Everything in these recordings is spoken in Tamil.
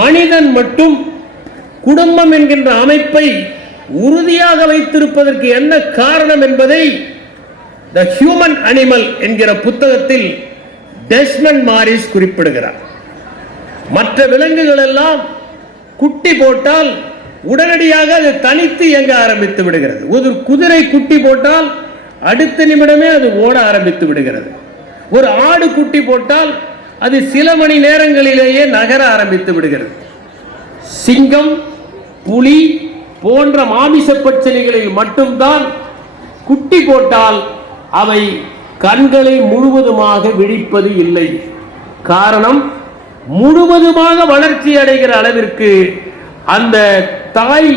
மனிதன் மட்டும் குடும்பம் என்கின்ற அமைப்பை உறுதியாக வைத்திருப்பதற்கு என்ன காரணம் என்பதை தி ஹியூமன் அனிமல் என்கிற புத்தகத்தில் டெஸ்மண்ட் மாரிஸ் குறிப்பிடுகிறார். மற்ற விலங்குகள் எல்லாம் குட்டி போட்டால் உடனடியாக அது தனித்து இயங்க ஆரம்பித்து விடுகிறது. ஒரு குதிரை குட்டி போட்டால் அடுத்த நிமிடமே அது ஓட ஆரம்பித்து விடுகிறது. ஒரு ஆடு குட்டி போட்டால் அது சில மணி நேரங்களிலேயே நகர ஆரம்பித்து விடுகிறது. சிங்கம், புலி போன்ற மாமிச பட்சணிகளில் மட்டும்தான் குட்டி போட்டால் அவை கண்களை முழுவதுமாக விழிப்பது இல்லை. காரணம், முழுவதுமாக வளர்ச்சி அடைகிற அளவிற்கு அந்த தாய்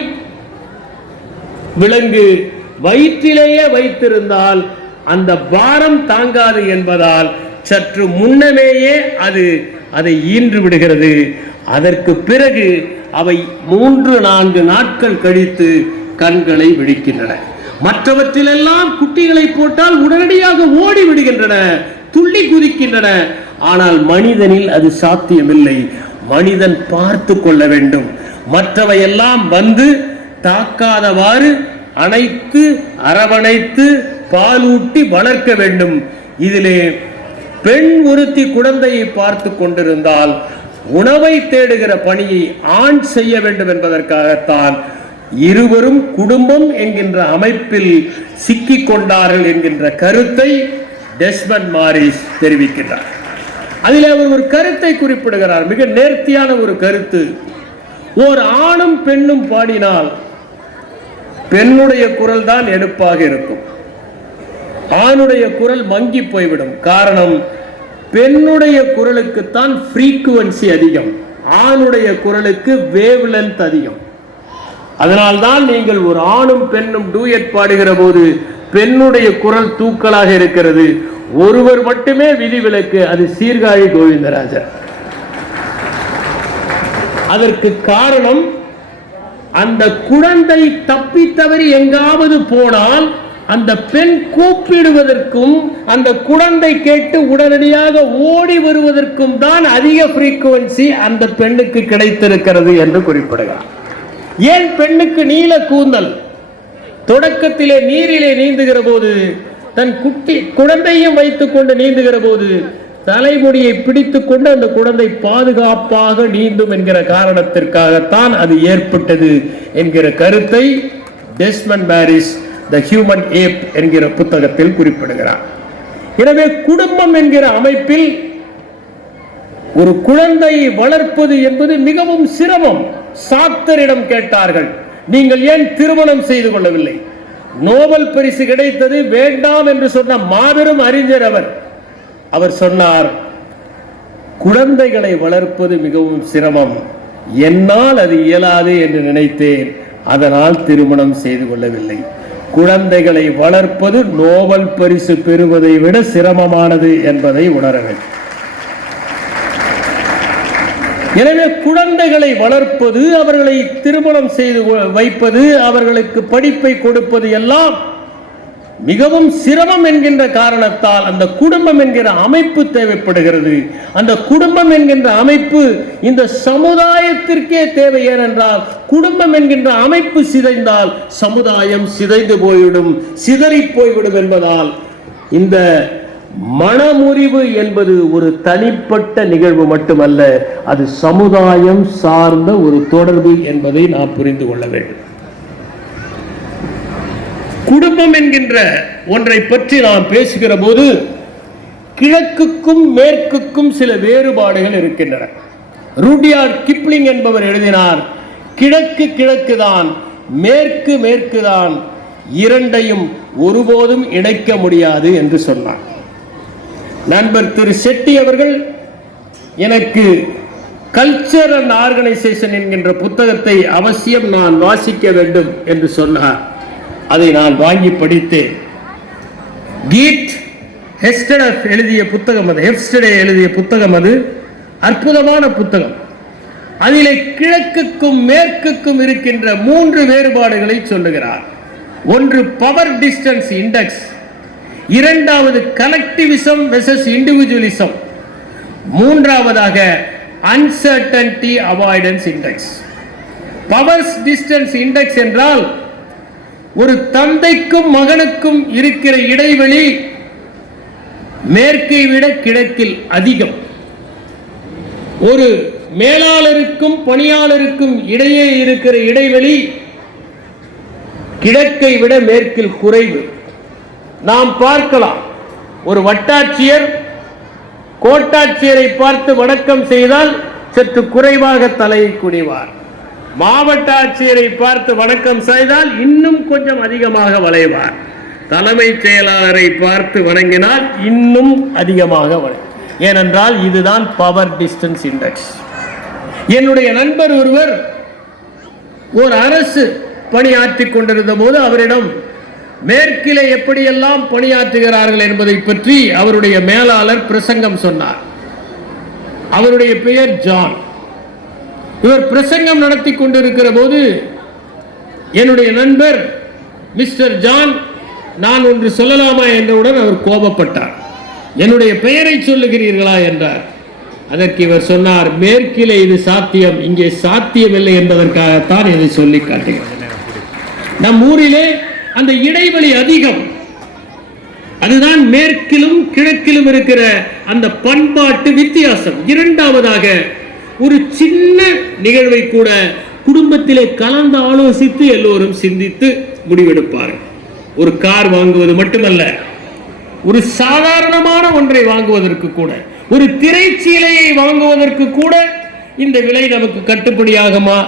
விலங்கு வயிற்றிலேயே வைத்திருந்தால் அந்த பாரம் தாங்காது என்பதால் சற்று முன்னமேயே அது அதை ஈன்று விடுகிறது. அதற்கு பிறகு அவை 3-4 நாட்கள் கழித்து கண்களை விழிக்கின்றன. மற்றவற்றிலெல்லாம் குட்டிகளை போட்டால் உடனடியாக ஓடி விடுகின்றன, துள்ளி குதிக்கின்றன. ஆனால் மனிதனில் அது சாத்தியமில்லை. மனிதன் பார்த்து கொள்ள வேண்டும். மற்றவையெல்லாம் வந்து தாக்காதவாறு அணைத்து அரவணைத்து பாலூட்டி வளர்க்க வேண்டும். இதிலே பெண் ஒருத்தி குழந்தையை பார்த்து கொண்டிருந்தால் உணவை தேடுகிற பணியை ஆண் செய்ய வேண்டும் என்பதற்காகத்தான் இருவரும் குடும்பம் என்கின்ற அமைப்பில் சிக்கிக் கொண்டார்கள் என்கின்ற கருத்தை டெஸ்மண்ட் மாரிஸ் தெரிவிக்கிறார். அதில் அவர் ஒரு கருத்தை குறிப்பிடுகிறார், மிக நேர்த்தியான ஒரு கருத்து. ஓர் ஆணும் பெண்ணும் பாடினால் பெண்ணுடைய குரல் தான் எடுப்பாக இருக்கும், ஆணுடைய குரல் மங்கி போய்விடும். காரணம், பெண்ணுடைய குரலுக்குத்தான் ஃப்ரீக்குவன்சி அதிகம், ஆணுடைய குரலுக்கு வேவ் லென்த் அதிகம். அதனால்தான் நீங்கள் ஒரு ஆணும் பெண்ணும் டூயட் பாடுகிற போது பெண்ணுடைய குரல் தூக்கலாக இருக்கிறது. ஒருவர் மட்டுமே விதிவிலக்கு, அது சீர்காழி கோவிந்தராஜர். அதற்கு காரணம், அந்த குழந்தை தப்பி தவறி எங்காவது போனால் அந்த பெண் கூப்பிடுவதற்கும் அந்த குழந்தை கேட்டு உடனடியாக ஓடி வருவதற்கும் தான் அதிக ஃப்ரீக்குவன்சி அந்த பெண்ணுக்கு கிடைத்திருக்கிறது என்று குறிப்பிடுகிறார். ஏன் பெண்ணுக்கு நீல கூந்தல்? தொடக்கத்திலே நீரிலே நீந்துகிற போது தன் குழந்தையும் வைத்துக் கொண்டு நீந்துகிற போது தலைமுடியை பிடித்துக் கொண்டு அந்த குழந்தை பாதுகாப்பாக நீந்தும் என்கிற காரணத்திற்காகத்தான் அது ஏற்பட்டது என்கிற கருத்தை டெஸ்மண்ட் மாரிஸ் தி ஹியூமன் ஏப் என்கிற புத்தகத்தில் குறிப்பிடுகிறார். எனவே குடும்பம் என்கிற அமைப்பில் ஒரு குழந்தையை வளர்ப்பது என்பது மிகவும் சிரமம். சாத்தரிடம் கேட்டார்கள், நீங்கள் ஏன் திருமணம் செய்து கொள்ளவில்லை? நோபல் பரிசு கிடைத்தது, வேண்டாம் என்று சொன்ன மாபெரும் அறிஞர் அவர் சொன்னார், குழந்தைகளை வளர்ப்பது மிகவும் சிரமம், என்னால் அது இயலாது என்று நினைத்தேன், அதனால் திருமணம் செய்து கொள்ளவில்லை. குழந்தைகளை வளர்ப்பது நோபல் பரிசு பெறுவதை விட சிரமமானது என்பதை உணர வேண்டும். எனவே குழந்தைகளை வளர்ப்பது, அவர்களை திருமணம் செய்து வைப்பது, அவர்களுக்கு படிப்பை கொடுப்பது எல்லாம் மிகவும் சிரமம் என்கின்ற காரணத்தால் அந்த குடும்பம் என்கிற அமைப்பு தேவைப்படுகிறது. அந்த குடும்பம் என்கின்ற அமைப்பு இந்த சமுதாயத்திற்கே தேவை. ஏனென்றால் குடும்பம் என்கின்ற அமைப்பு சிதைந்தால் சமுதாயம் சிதைந்து போய்விடும், சிதறி போய்விடும் என்பதால் இந்த மனமுறிவு என்பது ஒரு தனிப்பட்ட நிகழ்வு மட்டுமல்ல, அது சமுதாயம் சார்ந்த ஒரு தொடர்பு என்பதை நாம் புரிந்து கொள்ள வேண்டும். குடும்பம் என்கின்ற ஒன்றை பற்றி நாம் பேசுகிற போது கிழக்குக்கும் மேற்குக்கும் சில வேறுபாடுகள் இருக்கின்றன. ரூடியார்ட் கிப்ளிங் என்பவர் எழுதினார், கிழக்கு கிழக்குதான், மேற்கு மேற்குதான், இரண்டையும் ஒருபோதும் இணைக்க முடியாது என்று சொன்னார். நண்பர் திரு செட்டி அவர்கள் எனக்கு கல்ச்சர் அண்ட் ஆர்கனைசேஷன் என்கின்ற புத்தகத்தை அவசியம் நான் வாசிக்க வேண்டும் என்று சொன்னார். அதை நான் வாங்கி படித்தேன். கீட் ஹெஸ்டடே எழுதிய புத்தகம் அது அற்புதமான புத்தகம். அதிலே கிழக்குக்கும் மேற்குக்கும் இருக்கின்ற 3 வேறுபாடுகளை சொல்லுகிறார். ஒன்று பவர் டிஸ்டன்ஸ் இண்டெக்ஸ், இரண்டாவது கலெக்டிவிசம் வெர்சஸ் இண்டிவிஜுவலிசம், மூன்றாவதாக uncertainty avoidance index. Powers distance index என்றால் ஒரு தந்தைக்கும் மகனுக்கும் இருக்கிற இடைவெளி மேற்கை விட கிழக்கில் அதிகம். ஒரு மேலாளருக்கும் பணியாளருக்கும் இடையே இருக்கிற இடைவெளி கிழக்கை விட மேற்கில் குறைவு. நாம் பார்க்கலாம், ஒரு வட்டாட்சியர் கோட்டாட்சியரை பார்த்து வணக்கம் செய்தால் சற்று குறைவாக தலையை குனிவார். மாவட்ட ஆட்சியரை பார்த்து வணக்கம் செய்தால் இன்னும் கொஞ்சம் அதிகமாக வளைவார். தலைமைச் செயலாளரை பார்த்து வணங்கினால் இன்னும் அதிகமாக ஏனென்றால் இதுதான் பவர் டிஸ்டன்ஸ் இண்டெக்ஸ். என்னுடைய நண்பர் ஒருவர் ஒரு அரசு பணியாற்றிக் கொண்டிருந்த போது அவரிடம் மேற்கிலே எப்படியெல்லாம் பணியாற்றுகிறார்கள் என்பதை பற்றி அவருடைய மேலாளர் பிரசங்கம் சொன்னார். அவருடைய பெயர் ஜான். இவர் பிரசங்கம் நடத்தி கொண்டிருக்கிற போது என்னுடைய நண்பர் மிஸ்டர் ஜான், நான் ஒன்று சொல்லலாமா என்றவுடன் அவர் கோபப்பட்டார். என்னுடைய பெயரை சொல்லுகிறீர்களா என்றார். அதற்கு இவர் சொன்னார், மேற்கிலே இது சாத்தியம், இங்கே சாத்தியமில்லை என்பதற்காகத்தான் இதை சொல்லி காட்டுகிறேன். நம் ஊரிலே அந்த இடைவெளி அதிகம். அதுதான் மேற்கிலும் கிழக்கிலும் இருக்கிற அந்த பண்பாட்டு வித்தியாசம். இரண்டாவதாக, ஒரு சின்ன நிகழ்வை கூட குடும்பத்திலே கலந்து ஆலோசித்து எல்லோரும் சிந்தித்து முடிவெடுப்பார்கள். ஒரு கார் வாங்குவது மட்டுமல்ல, ஒரு சாதாரணமான ஒன்றை வாங்குவதற்கு கூட, ஒரு திரைச்சீலையை வாங்குவதற்கு கூட இந்த விலை நமக்கு கட்டுப்படியாகுமா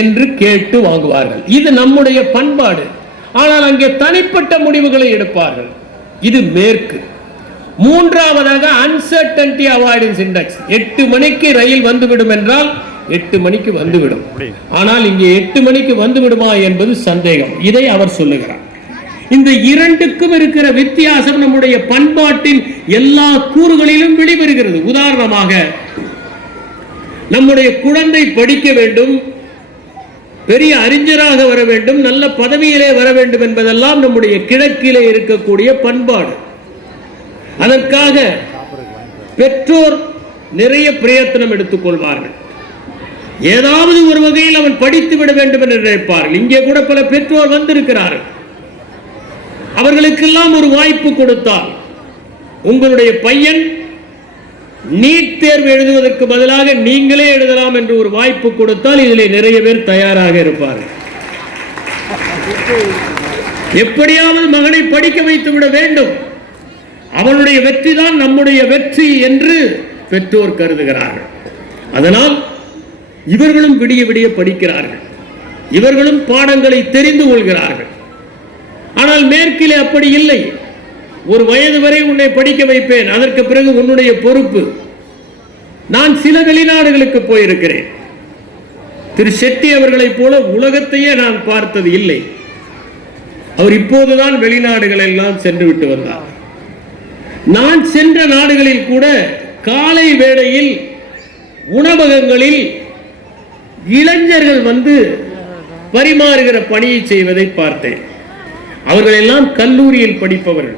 என்று கேட்டு வாங்குவார்கள். இது நம்முடைய பண்பாடு. ஆனால் அங்கே தனிப்பட்ட முடிவுகளை எடுப்பார்கள். இது மேற்கு. மூன்றாவதாக அன்சர்டனிட்டி அவாய்டன்ஸ் இண்டெக்ஸ். 8 மணிக்கு ரயில் வந்துவிடும் என்றால் 8 மணிக்கு வந்துவிடும். ஆனால் இங்கே 8 மணிக்கு வந்துவிடுமா என்பது சந்தேகம். இதை அவர் சொல்லுகிறார். இந்த இரண்டுக்கும் இருக்கிற வித்தியாசம் நம்முடைய பண்பாட்டின் எல்லா கூறுகளிலும் வெளிவருகிறது. உதாரணமாக, நம்முடைய குழந்தை படிக்க வேண்டும், பெரிய அறிஞராக வர வேண்டும், நல்ல பதவியிலே வர வேண்டும் என்பதெல்லாம் நம்முடைய கிழக்கிலே இருக்கக்கூடிய பண்பாடு. அதற்காக பெற்றோர் நிறைய பிரயத்தனம் எடுத்துக் கொள்வார்கள். ஏதாவது ஒரு வகையில் அவன் படித்து விட வேண்டும் என்று நினைப்பார்கள். இங்கே கூட பல பெற்றோர் வந்திருக்கிறார்கள். அவர்களுக்கெல்லாம் ஒரு வாய்ப்பு கொடுத்தால், உங்களுடைய பையன் நீட் தேர்வு எழுதுவதற்கு பதிலாக நீங்களே எழுதலாம் என்று ஒரு வாய்ப்பு கொடுத்தால் இதிலே நிறைய பேர் தயாராக இருப்பார்கள். எப்படியாவது மகனை படிக்க வைத்து விட வேண்டும், அவனுடைய வெற்றி தான் நம்முடைய வெற்றி என்று பெற்றோர் கருதுகிறார்கள். அதனால் இவர்களும் விடிய விடிய படிக்கிறார்கள், இவர்களும் பாடங்களை தெரிந்து கொள்கிறார்கள். ஆனால் மேற்கிலே அப்படி இல்லை. ஒரு வயது வரை உன்னை படிக்க வைப்பேன், அதற்கு பிறகு உன்னுடைய பொறுப்பு. நான் சில வெளிநாடுகளுக்கு போயிருக்கிறேன். திரு ஷெட்டி அவர்களைப் போல உலகத்தையே நான் பார்த்தது இல்லை. அவர் இப்போதுதான் வெளிநாடுகள் எல்லாம் சென்று விட்டு வந்தார். நான் சென்ற நாடுகளில் கூட காலை வேளையில் உணவகங்களில் இளைஞர்கள் வந்து பரிமாறுகிற பணியை செய்வதை பார்த்தேன். அவர்கள் எல்லாம் கல்லூரியில் படிப்பவர்கள்.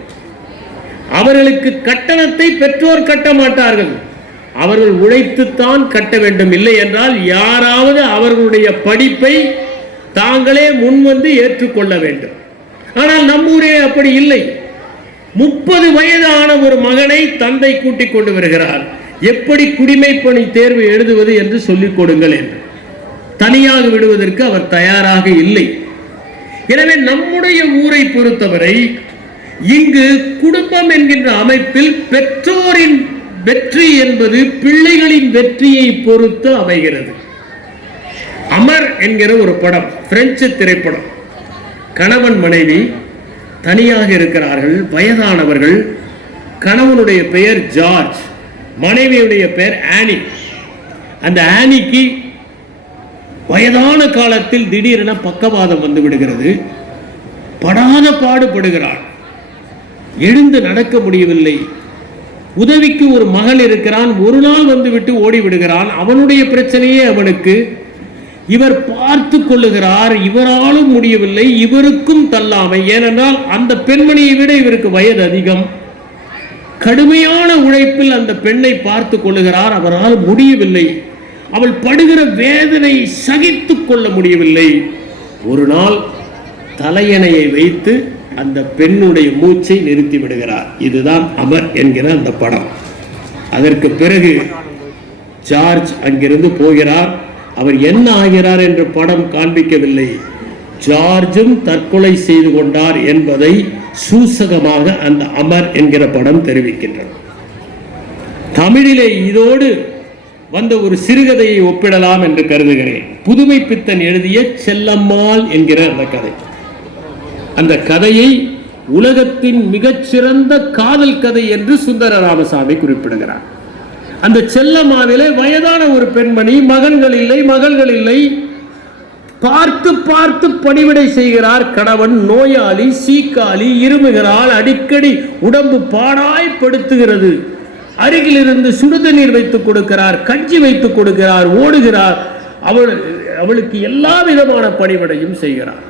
அவர்களுக்கு கட்டணத்தை பெற்றோர் கட்ட மாட்டார்கள், அவர்கள் உழைத்துத்தான் கட்ட வேண்டும். இல்லை என்றால் யாராவது அவர்களுடைய படிப்பை தாங்களே முன்வந்து ஏற்றுக்கொள்ள வேண்டும். ஆனால் நம்மூரே அப்படி இல்லை. 30 வயது ஆன ஒரு மகனை தந்தை கூட்டிக் கொண்டு வருகிறார். எப்படி குடிமைப்பணி தேர்வு எழுதுவது என்று சொல்லிக் கொடுங்கள் என்று. தனியாக விடுவதற்கு அவர் தயாராக இல்லை. எனவே நம்முடைய ஊரை பொறுத்தவரை இங்கு குடும்பம் என்கின்ற அமைப்பில் பெற்றோரின் வெற்றி என்பது பிள்ளைகளின் வெற்றியை பொறுத்து அமைகிறது. அமர் என்கிற ஒரு படம், பிரெஞ்சு திரைப்படம். கணவன் மனைவி தனியாக இருக்கிறார்கள், வயதானவர்கள். கணவனுடைய பெயர் ஜார்ஜ், மனைவியுடைய பெயர் ஆனி. அந்த ஆனிக்கு வயதான காலத்தில் திடீரென பக்கவாதம் வந்து விடுகிறது. படாத பாடுபடுகிறாள், எழுந்து நடக்க முடியவில்லை. உதவிக்கு ஒரு மகள் இருக்கிறான், ஒரு நாள் வந்து விட்டு ஓடி விடுகிறான். அவனுடைய பிரச்சனையே அவனுக்கு. இவர் பார்த்து கொள்ளுகிறார், இவராலும் முடியவில்லை, இவருக்கும் தள்ளாமை. ஏனென்றால் அந்த பெண்மணியை விட இவருக்கு வயது அதிகம். கடுமையான உழைப்பில் அந்த பெண்ணை பார்த்து கொள்ளுகிறார், அவரால் முடியவில்லை. அவள் படுகிற வேதனை சகித்துக் கொள்ள முடியவில்லை. ஒரு நாள் தலையணையை வைத்து அந்த பெண்ணுடைய மூச்சை நிறுத்தி விடுகிறார். இதுதான் அமர் என்கிற அந்த படம். அதற்கு பிறகு ஜார்ஜ் அங்கிருந்து போகிறார். அவர் என்ன ஆகிறார் என்று படம் காண்பிக்கவில்லை. ஜார்ஜும் தற்கொலை செய்து கொண்டார் என்பதை சூசகமாக அந்த அமர் என்கிற படம் தெரிவிக்கின்றது. தமிழிலே இதோடு வந்த ஒரு சிறுகதையை ஒப்பிடலாம் என்று கருதுகிறேன். புதுமை பித்தன் எழுதிய செல்லம்மாள் என்கிற அந்த கதை. அந்த கதையை உலகத்தின் மிகச்சிறந்த காதல் கதை என்று சுந்தர ராமசாமி குறிப்பிடுகிறார். அந்த செல்லம்மாவிலே வயதான ஒரு பெண்மணி, மகன்கள் இல்லை, மகள்கள் இல்லை, பார்த்து பார்த்து பணிவிடை செய்கிறார். கணவன் நோயாளி, சீக்காளி, இருமுகிறாள், அடிக்கடி உடம்பு பாடாய்ப்படுத்துகிறது. அருகில் இருந்து சுடுதண்ணீர் வைத்துக் கொடுக்கிறார், கஞ்சி வைத்துக் கொடுக்கிறார், ஓடுகிறார். அவளுக்கு எல்லா விதமான பணிவிடையும் செய்கிறார்.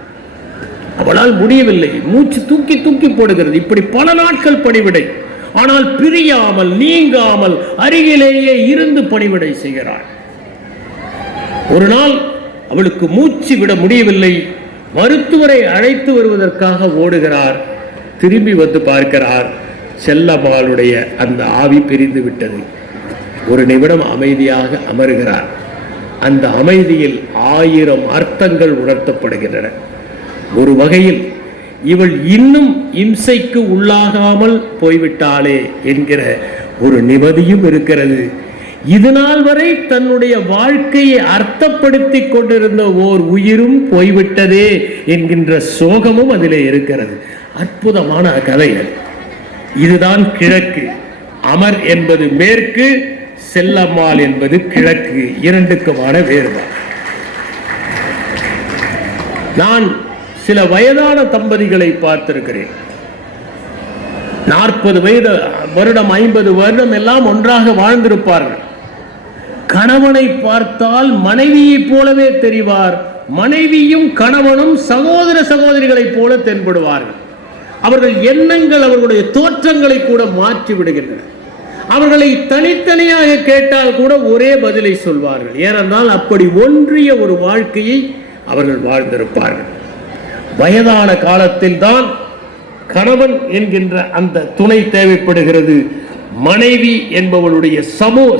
அவளால் முடியவில்லை, மூச்சு தூக்கி தூக்கி போடுகிறது. இப்படி பல நாட்கள் பணிவிடை. ஆனால் பிரியாமல் நீங்காமல் அருகிலேயே இருந்து பணிவிடை செய்கிறாள். ஒரு நாள் அவளுக்கு மூச்சு விட முடியவில்லை. மருத்துவரை அழைத்து வருவதற்காக ஓடுகிறார். திரும்பி வந்து பார்க்கிறார், செல்லம்மாளுடைய அந்த ஆவி பிரிந்து விட்டது. ஒரு நிமிடம் அமைதியாக அமருகிறார். அந்த அமைதியில் 1000 அர்த்தங்கள் உணர்த்தப்படுகின்றன. ஒரு வகையில் இவள் இன்னும் இம்சைக்கு உள்ளாகாமல் போய்விட்டாளே என்கிற ஒரு நிம்மதியும் இருக்கிறது. இதுநாள் வரை தன்னுடைய வாழ்க்கையை அர்த்தப்படுத்திக் கொண்டிருந்த ஓர் உயிரும் போய்விட்டதே என்கின்ற சோகமும் அதிலே இருக்கிறது. அற்புதமான கதை. இதுதான் கிழக்கு. அமர் என்பது மேற்கு, செல்லம்மாள் என்பது கிழக்கு. இரண்டுக்குமான வேறுபாடு. நான் சில வயதான தம்பதிகளை பார்த்திருக்கிறேன். 40 வயது வருடம், 50 வருடம் எல்லாம் ஒன்றாக வாழ்ந்திருப்பார்கள். கணவனை பார்த்தால் மனைவியைப் போலவே தெரிவார். மனைவியும் கணவனும் சகோதர சகோதரிகளைப் போல தென்படுவார்கள். அவர்கள் எண்ணங்கள், அவர்களுடைய தோற்றங்களை கூட மாற்றி விடுகின்றன. அவர்களை தனித்தனியாக கேட்டால் கூட ஒரே பதிலை சொல்வார்கள். ஏனென்றால் அப்படி ஒன்றிய ஒரு வாழ்க்கையை அவர்கள் வாழ்ந்திருப்பார்கள். வயதான காலத்தில் தான் கணவன் என்கின்ற அந்த துணை தேவைப்படுகிறது. மனைவி என்பவளுடைய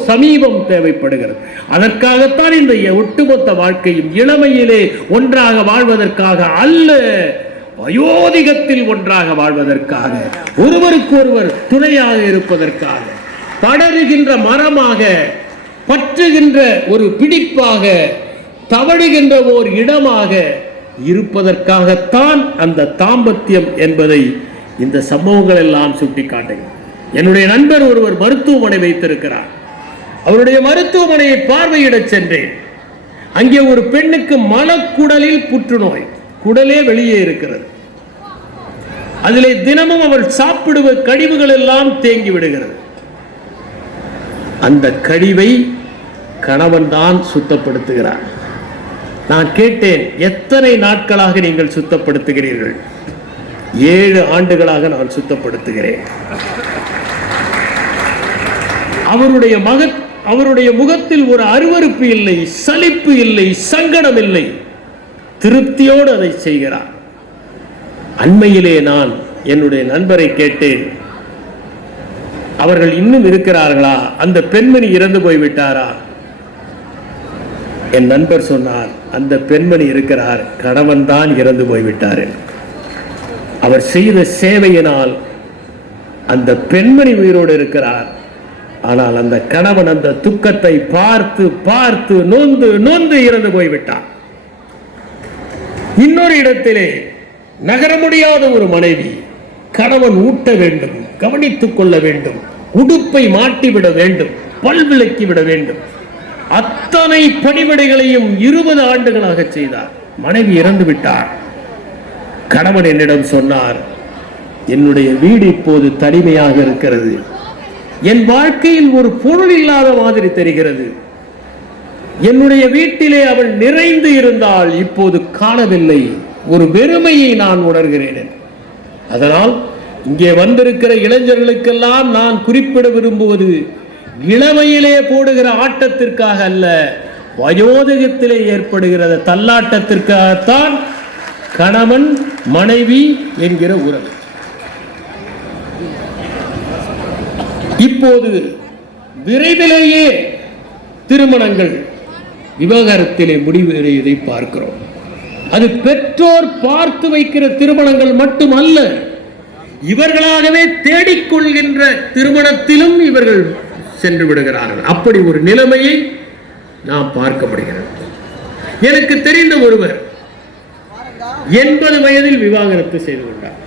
சமீபம் தேவைப்படுகிறது. அதற்காகத்தான் இந்த ஒட்டுமொத்த வாழ்க்கையும் இளமையிலே ஒன்றாக வாழ்வதற்காக அல்ல, வயோதிகத்தில் ஒன்றாக வாழ்வதற்காக, ஒருவருக்கு ஒருவர் துணையாக இருப்பதற்காக, படருகின்ற மரமாக, பற்றுகின்ற ஒரு பிடிப்பாக, தவழுகின்ற ஓர் இடமாக இருப்பதற்காகத்தான் அந்த தாம்பத்தியம் என்பதை இந்த சம்பவங்கள் எல்லாம் சுட்டிக்காட்டுகிறது. என்னுடைய நண்பர் ஒருவர் மருத்துவமனை வைத்திருக்கிறார். அவருடைய மருத்துவமனையை பார்வையிடச் சென்றேன். அங்கே ஒரு பெண்ணுக்கு மலக்குடலில் புற்றுநோய், குடலே வெளியே இருக்கிறது. அதிலே தினமும் அவள் சாப்பிடுவ கழிவுகள் எல்லாம் தேங்கி விடுகிறது. அந்த கழிவை கணவன் தான் சுத்தப்படுத்துகிறார். நான் கேட்டேன், எத்தனை நாட்களாக நீங்கள் சுத்தப்படுத்துகிறீர்கள்? 7 ஆண்டுகளாக நான் சுத்தப்படுத்துகிறேன். அவருடைய முகத்தில் ஒரு அருவருப்பு இல்லை, சலிப்பு இல்லை, சங்கடம் இல்லை, திருப்தியோடு அதை செய்கிறார். அண்மையிலே நான் என்னுடைய நண்பரை கேட்டேன், அவர்கள் இன்னும் இருக்கிறார்களா? அந்த பெண்மணி இறந்து போய்விட்டாரா? என் நண்பர் சொன்னார், அந்த பெண்மணி இருக்கிறார், கணவன் தான் இறந்து போய்விட்டார். அவர் செய்த சேவையினால் அந்த பெண்மணி உயிரோடு இருக்கிறார். ஆனால் அந்த கணவன் அந்த துக்கத்தை பார்த்து பார்த்து நொந்து நொந்து இறந்து போய்விட்டார். இன்னொரு இடத்திலே நகர முடியாத ஒரு மனைவி, கணவன் ஊட்ட வேண்டும், கவனித்துக் கொள்ள வேண்டும், உடுப்பை மாட்டிவிட வேண்டும், பல் விளக்கி விட வேண்டும், அத்தனை பணிவிடைகளையும் 20 ஆண்டுகளாக செய்தார். மனைவி இறந்து விட்டார். கணவன் என்னிடம் சொன்னார், என்னுடைய வீடு இப்போது தனிமையாக இருக்கிறது, என் வாழ்க்கையில் ஒரு பொருள் இல்லாத மாதிரி தெரிகிறது, என்னுடைய வீட்டிலே அவள் நிறைந்து இருந்தால் இப்போது காணவில்லை, ஒரு வெறுமையை நான் உணர்கிறேன். அதனால் இங்கே வந்திருக்கிற இளைஞர்களுக்கெல்லாம் நான் குறிப்பிட விரும்புவது, இளமையிலே போடுகிற ஆட்டத்திற்காக அல்ல, வயோதிகத்திலே ஏற்படுகிற தள்ளாட்டத்திற்காகத்தான் கணவன் மனைவி என்கிற உறவு. இப்போது விரைவிலேயே திருமணங்கள் விவாகரத்திலே முடிவடைவதை பார்க்கிறோம். அது பெற்றோர் பார்த்து வைக்கிற திருமணங்கள் மட்டுமல்ல, இவர்களாகவே தேடிக்கொள்கின்ற திருமணத்திலும் இவர்கள் சென்று விடுகிறார்கள். அப்படி ஒரு நிலைமையை நாம் பார்க்க முடிகிறது. எனக்கு தெரிந்த ஒருவர் 80 வயதில் விவாகரத்து செய்து கொண்டார்.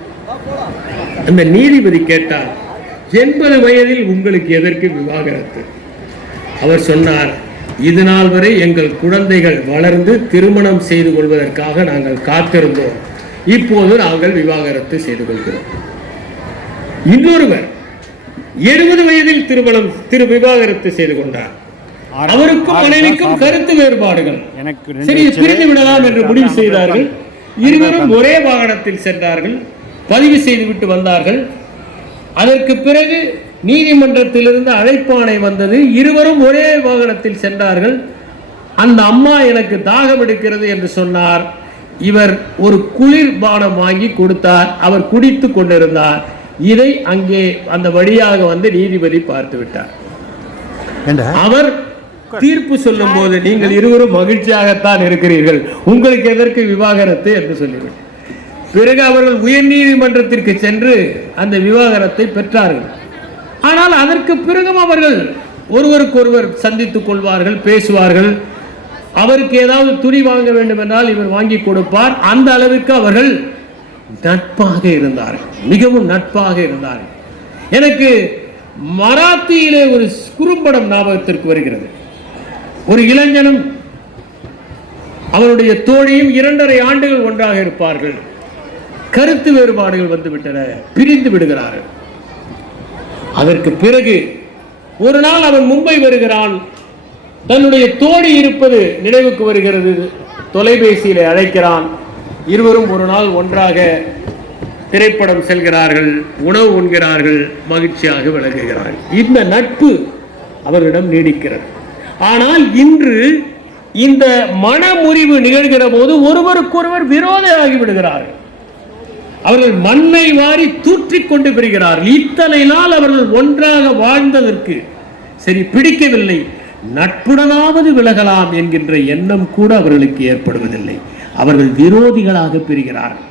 அந்த நீதிபதி கேட்டார், 80 வயதில் உங்களுக்கு எதற்கு விவாகரத்து? அவர் சொன்னார், இது நாள் வரை எங்கள் குழந்தைகள் வளர்ந்து திருமணம் செய்து கொள்வதற்காக நாங்கள் காத்திருந்தோம், இப்போது நாங்கள் விவாகரத்து செய்து கொள்கிறோம். இன்னொருவர் 70 வயதில் விவாகரத்து செய்து கொண்டார். அவருக்கும் மனைவிக்கும் கருத்து வேறுபாடுகள், சரி பிரிந்து விடலாம் என்று முடிவு செய்தார்கள். இருவரும் ஒரே வாகனத்தில் சென்றார்கள், பதிவு செய்துவிட்டு வந்தார்கள். அதற்கு பிறகு நீதிமன்றத்திலிருந்து அழைப்பாணை வந்தது. இருவரும் ஒரே வாகனத்தில் சென்றார்கள். அந்த அம்மா எனக்கு தாகம் எடுக்கிறது என்று சொன்னார். இவர் ஒரு குளிர்பானம் வாங்கி கொடுத்தார். அவர் குடித்து கொண்டிருந்தார். இதை அங்கே அந்த வழியாக வந்து நீதிபதி பார்த்து விட்டார். அவர் தீர்ப்பு சொல்லும் போது, நீங்கள் இருவரும் மகிழ்ச்சியாகத்தான் இருக்கிறீர்கள், உங்களுக்கு எதற்கு விவாகரத்து என்று சொல்லிவிட்டார். பிறகு அவர்கள் உயர் நீதிமன்றத்திற்கு சென்று அந்த விவாகரத்தை பெற்றார்கள். ஆனால் அதற்கு பிறகும் அவர்கள் ஒருவருக்கொருவர் சந்தித்துக் கொள்வார்கள், பேசுவார்கள். அவருக்கு ஏதாவது துணி வாங்க வேண்டும் என்றால் இவர் வாங்கி கொடுப்பார். அந்த அளவிற்கு அவர்கள் நட்பாக இருந்தார்கள், மிகவும் நட்பாக இருந்தார்கள். எனக்கு மராத்தியிலே ஒரு குறும்படம் ஞாபகத்திற்கு வருகிறது. ஒரு இளைஞனும் அவருடைய தோழியும் 2.5 ஆண்டுகள் ஒன்றாக இருப்பார்கள். கருத்து வேறுபாடுகள் வந்துவிட்டன, பிரிந்து விடுகிறார்கள். அதற்கு பிறகு ஒரு நாள் அவன் மும்பை வருகிறான். தன்னுடைய தோழி இருப்பது நினைவுக்கு வருகிறது. தொலைபேசியிலே அழைக்கிறான். இருவரும் ஒரு நாள் ஒன்றாக திரைப்படம் செல்கிறார்கள், உணவு உண்கிறார்கள், மகிழ்ச்சியாக விளங்குகிறார்கள். இந்த நட்பு அவரிடம் நீடிக்கிறது. ஆனால் இன்று இந்த மனமுறிவு நிகழ்கிற போது ஒருவருக்கொருவர் விரோதியாகி விடுகிறார்கள். அவர்கள் மண்ணை வாரி தூற்றிக் கொண்டு வருகிறார்கள். இத்தனை நாள் அவர்கள் ஒன்றாக வாழ்ந்ததற்கு சரி பிடிக்கவில்லை, நட்புடனாவது விலகலாம் என்கின்ற எண்ணம் கூட அவர்களுக்கு ஏற்படுவதில்லை. அவர்கள் விரோதிகளாக பிரிகிறார்கள்.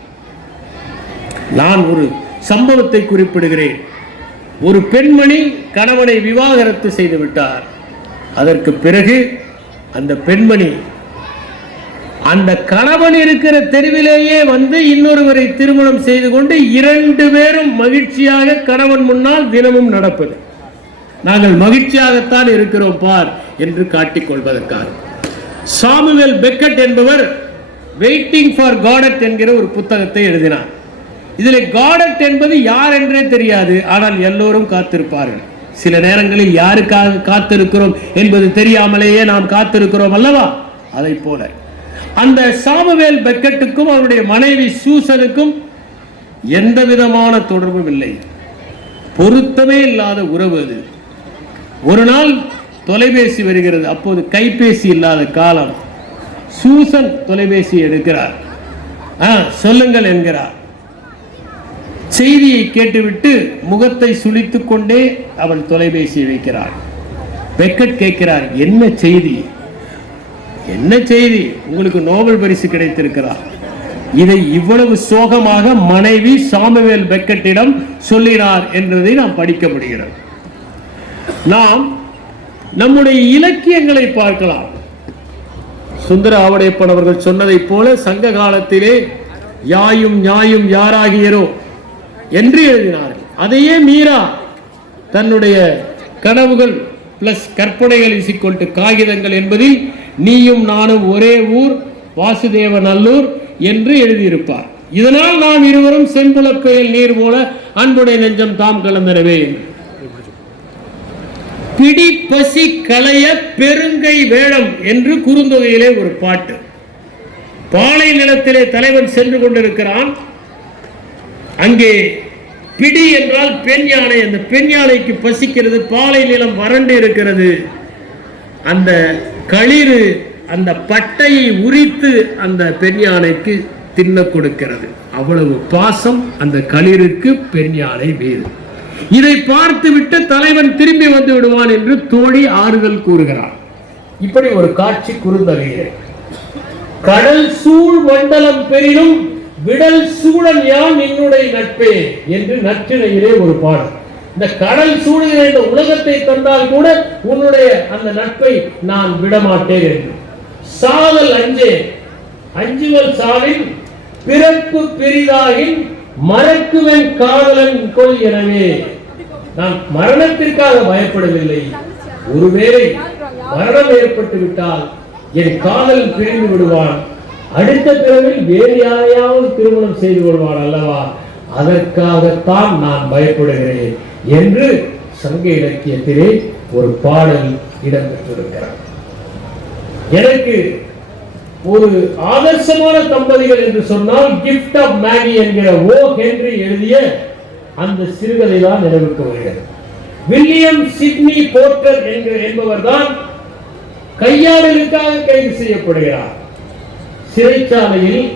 நான் ஒரு சம்பவத்தை குறிப்பிடுகிறேன். ஒரு பெண்மணி கணவனை விவாகரத்து செய்து விட்டார். அதற்கு பிறகு அந்த பெண்மணி அந்த கணவன் இருக்கிற தெருவிலேயே வந்து இன்னொருவரை திருமணம் செய்து கொண்டு 2 பேரும் மகிழ்ச்சியாக கணவன் முன்னால் தினமும் நடப்பது. நாங்கள் மகிழ்ச்சியாகத்தான் இருக்கிறோம் பார் என்று காட்டிக் கொள்வதற்காக. சாமுவேல் பெக்கெட் என்பவர் வெயிட்டிங் ஃபார் காடட் என்கிற ஒரு புத்தகத்தை எழுதினார். இதில் காடட் என்பது யார் என்றே தெரியாது, ஆனால் எல்லோரும் காத்திருப்பார்கள். சில நேரங்களில் யாருக்காக காத்திருக்கிறோம் என்பது தெரியாமலேயே நாம் காத்திருக்கிறோம் அல்லவா? அதை போல அந்த சாமுவேல் பெக்கெட்டுக்கும் அவருடைய மனைவி சூசனுக்கும் எந்த விதமான தொடர்பும் இல்லை, பொருத்தமே இல்லாத உறவு அது. ஒரு நாள் தொலைபேசி வருகிறது. அப்போது கைபேசி இல்லாத காலம். சூசன் தொலைபேசி எடுக்கிறார். சொல்லுங்கள் என்கிறார். செய்தியை கேட்டுவிட்டு முகத்தை சுளித்துக் கொண்டே அவள் தொலைபேசியை வைக்கிறார். பெக்கெட் கேட்கிறார், என்ன செய்தி? என்ன செய்தி? உங்களுக்கு நோபல் பரிசு கிடைத்திருக்கிறார். இதை இவ்வளவு சோகமாக மனைவி சாமுவேல் பெக்கெட்டிடம் சொல்லினார் என்பதை நாம் படிக்க முடிகிறது. நாம் நம்முடைய இலக்கியங்களை பார்க்கலாம். சுந்தர ஆவடையப்பன் அவர்கள் சொன்னதை போல சங்க காலத்திலே யாயும் ஞாயும் யாராகியரோ என்று எழுதினார்கள். அதையே மீரா தன்னுடைய கனவுகள் பிளஸ் கற்பனைகள் இசிக்கொண்டு காகிதங்கள் என்பதில் நீயும் நானும் ஒரே ஊர் வாசுதேவ நல்லூர் என்று எழுதியிருப்பார். இதனால் நாம் இருவரும் செம்புலப்பெயல் நீர் போல அன்புடைய நெஞ்சம் தாம் கலந்தனவே. பிடி பசி களைய பெருங்கை வேடம் என்று குறுந்தொகையிலே ஒரு பாட்டு. பாலை நிலத்திலே தலைவன் சென்று கொண்டிருக்கிறான். அங்கே பிடி என்றால் பெண் யானை. அந்த பெண் யானைக்கு பசிக்கிறது. பாலை நிலம் வறண்டு இருக்கிறது. அந்த களிறு அந்த பட்டையை உரித்து அந்த பெண் யானைக்கு தின்ன கொடுக்கிறது. அவ்வளவு பாசம் அந்த களிருக்கு பெண் யானை மீது. இதை பார்த்துவிட்டு தலைவன் திரும்பி வந்து விடுவான் என்று தோழி ஆறுதல் கூறுகிறார். இப்படி ஒரு காட்சி குறுந்தொகையிலே. கடல் சூழ் மண்டலம் பெரினும் விடல் சூழன் யான் என்னுடைய நட்பே என்று நற்றிணையிலே ஒரு பாடல். இந்த கடல் சூழ்கிற இந்த உலகத்தை தந்தால் கூட உன்னுடைய அந்த நட்பை நான் விடமாட்டேன் என்று. சாதல் அஞ்சே அஞ்சுவல் சாலின் பிறப்பு பெரிதாகின் மறக்குவன் காதலன் கொள். எனவே நான் மரணத்திற்காக பயப்படவில்லை. ஒருவேளை மரணம் ஏற்பட்டு விட்டால் என் காதல் பிரிந்து விடுவான், அடுத்த பிறவில் வேறு யாரையாவது திருமணம் செய்து கொள்வான் அல்லவா, அதற்காகத்தான் நான் பயப்படுகிறேன் என்று சங்க இலக்கியத்திலே ஒரு பாடல் இடம்பெற்றிருக்கிறார். எனக்கு ஒரு ஆதர்சமான தம்பதிகள் என்று சொன்னால் கிஃப்ட் ஆஃப் மேகி என்கிற ஓ ஹென்றி எழுதிய அந்த சிறுகதை தான் நினைவுக்கு வருகிறது. வில்லியம் சிட்னி போர்ட்டர் என்பவர் தான் கையாடலுக்காக கைது செய்யப்படுகிறார். சிறைச்சாலையில்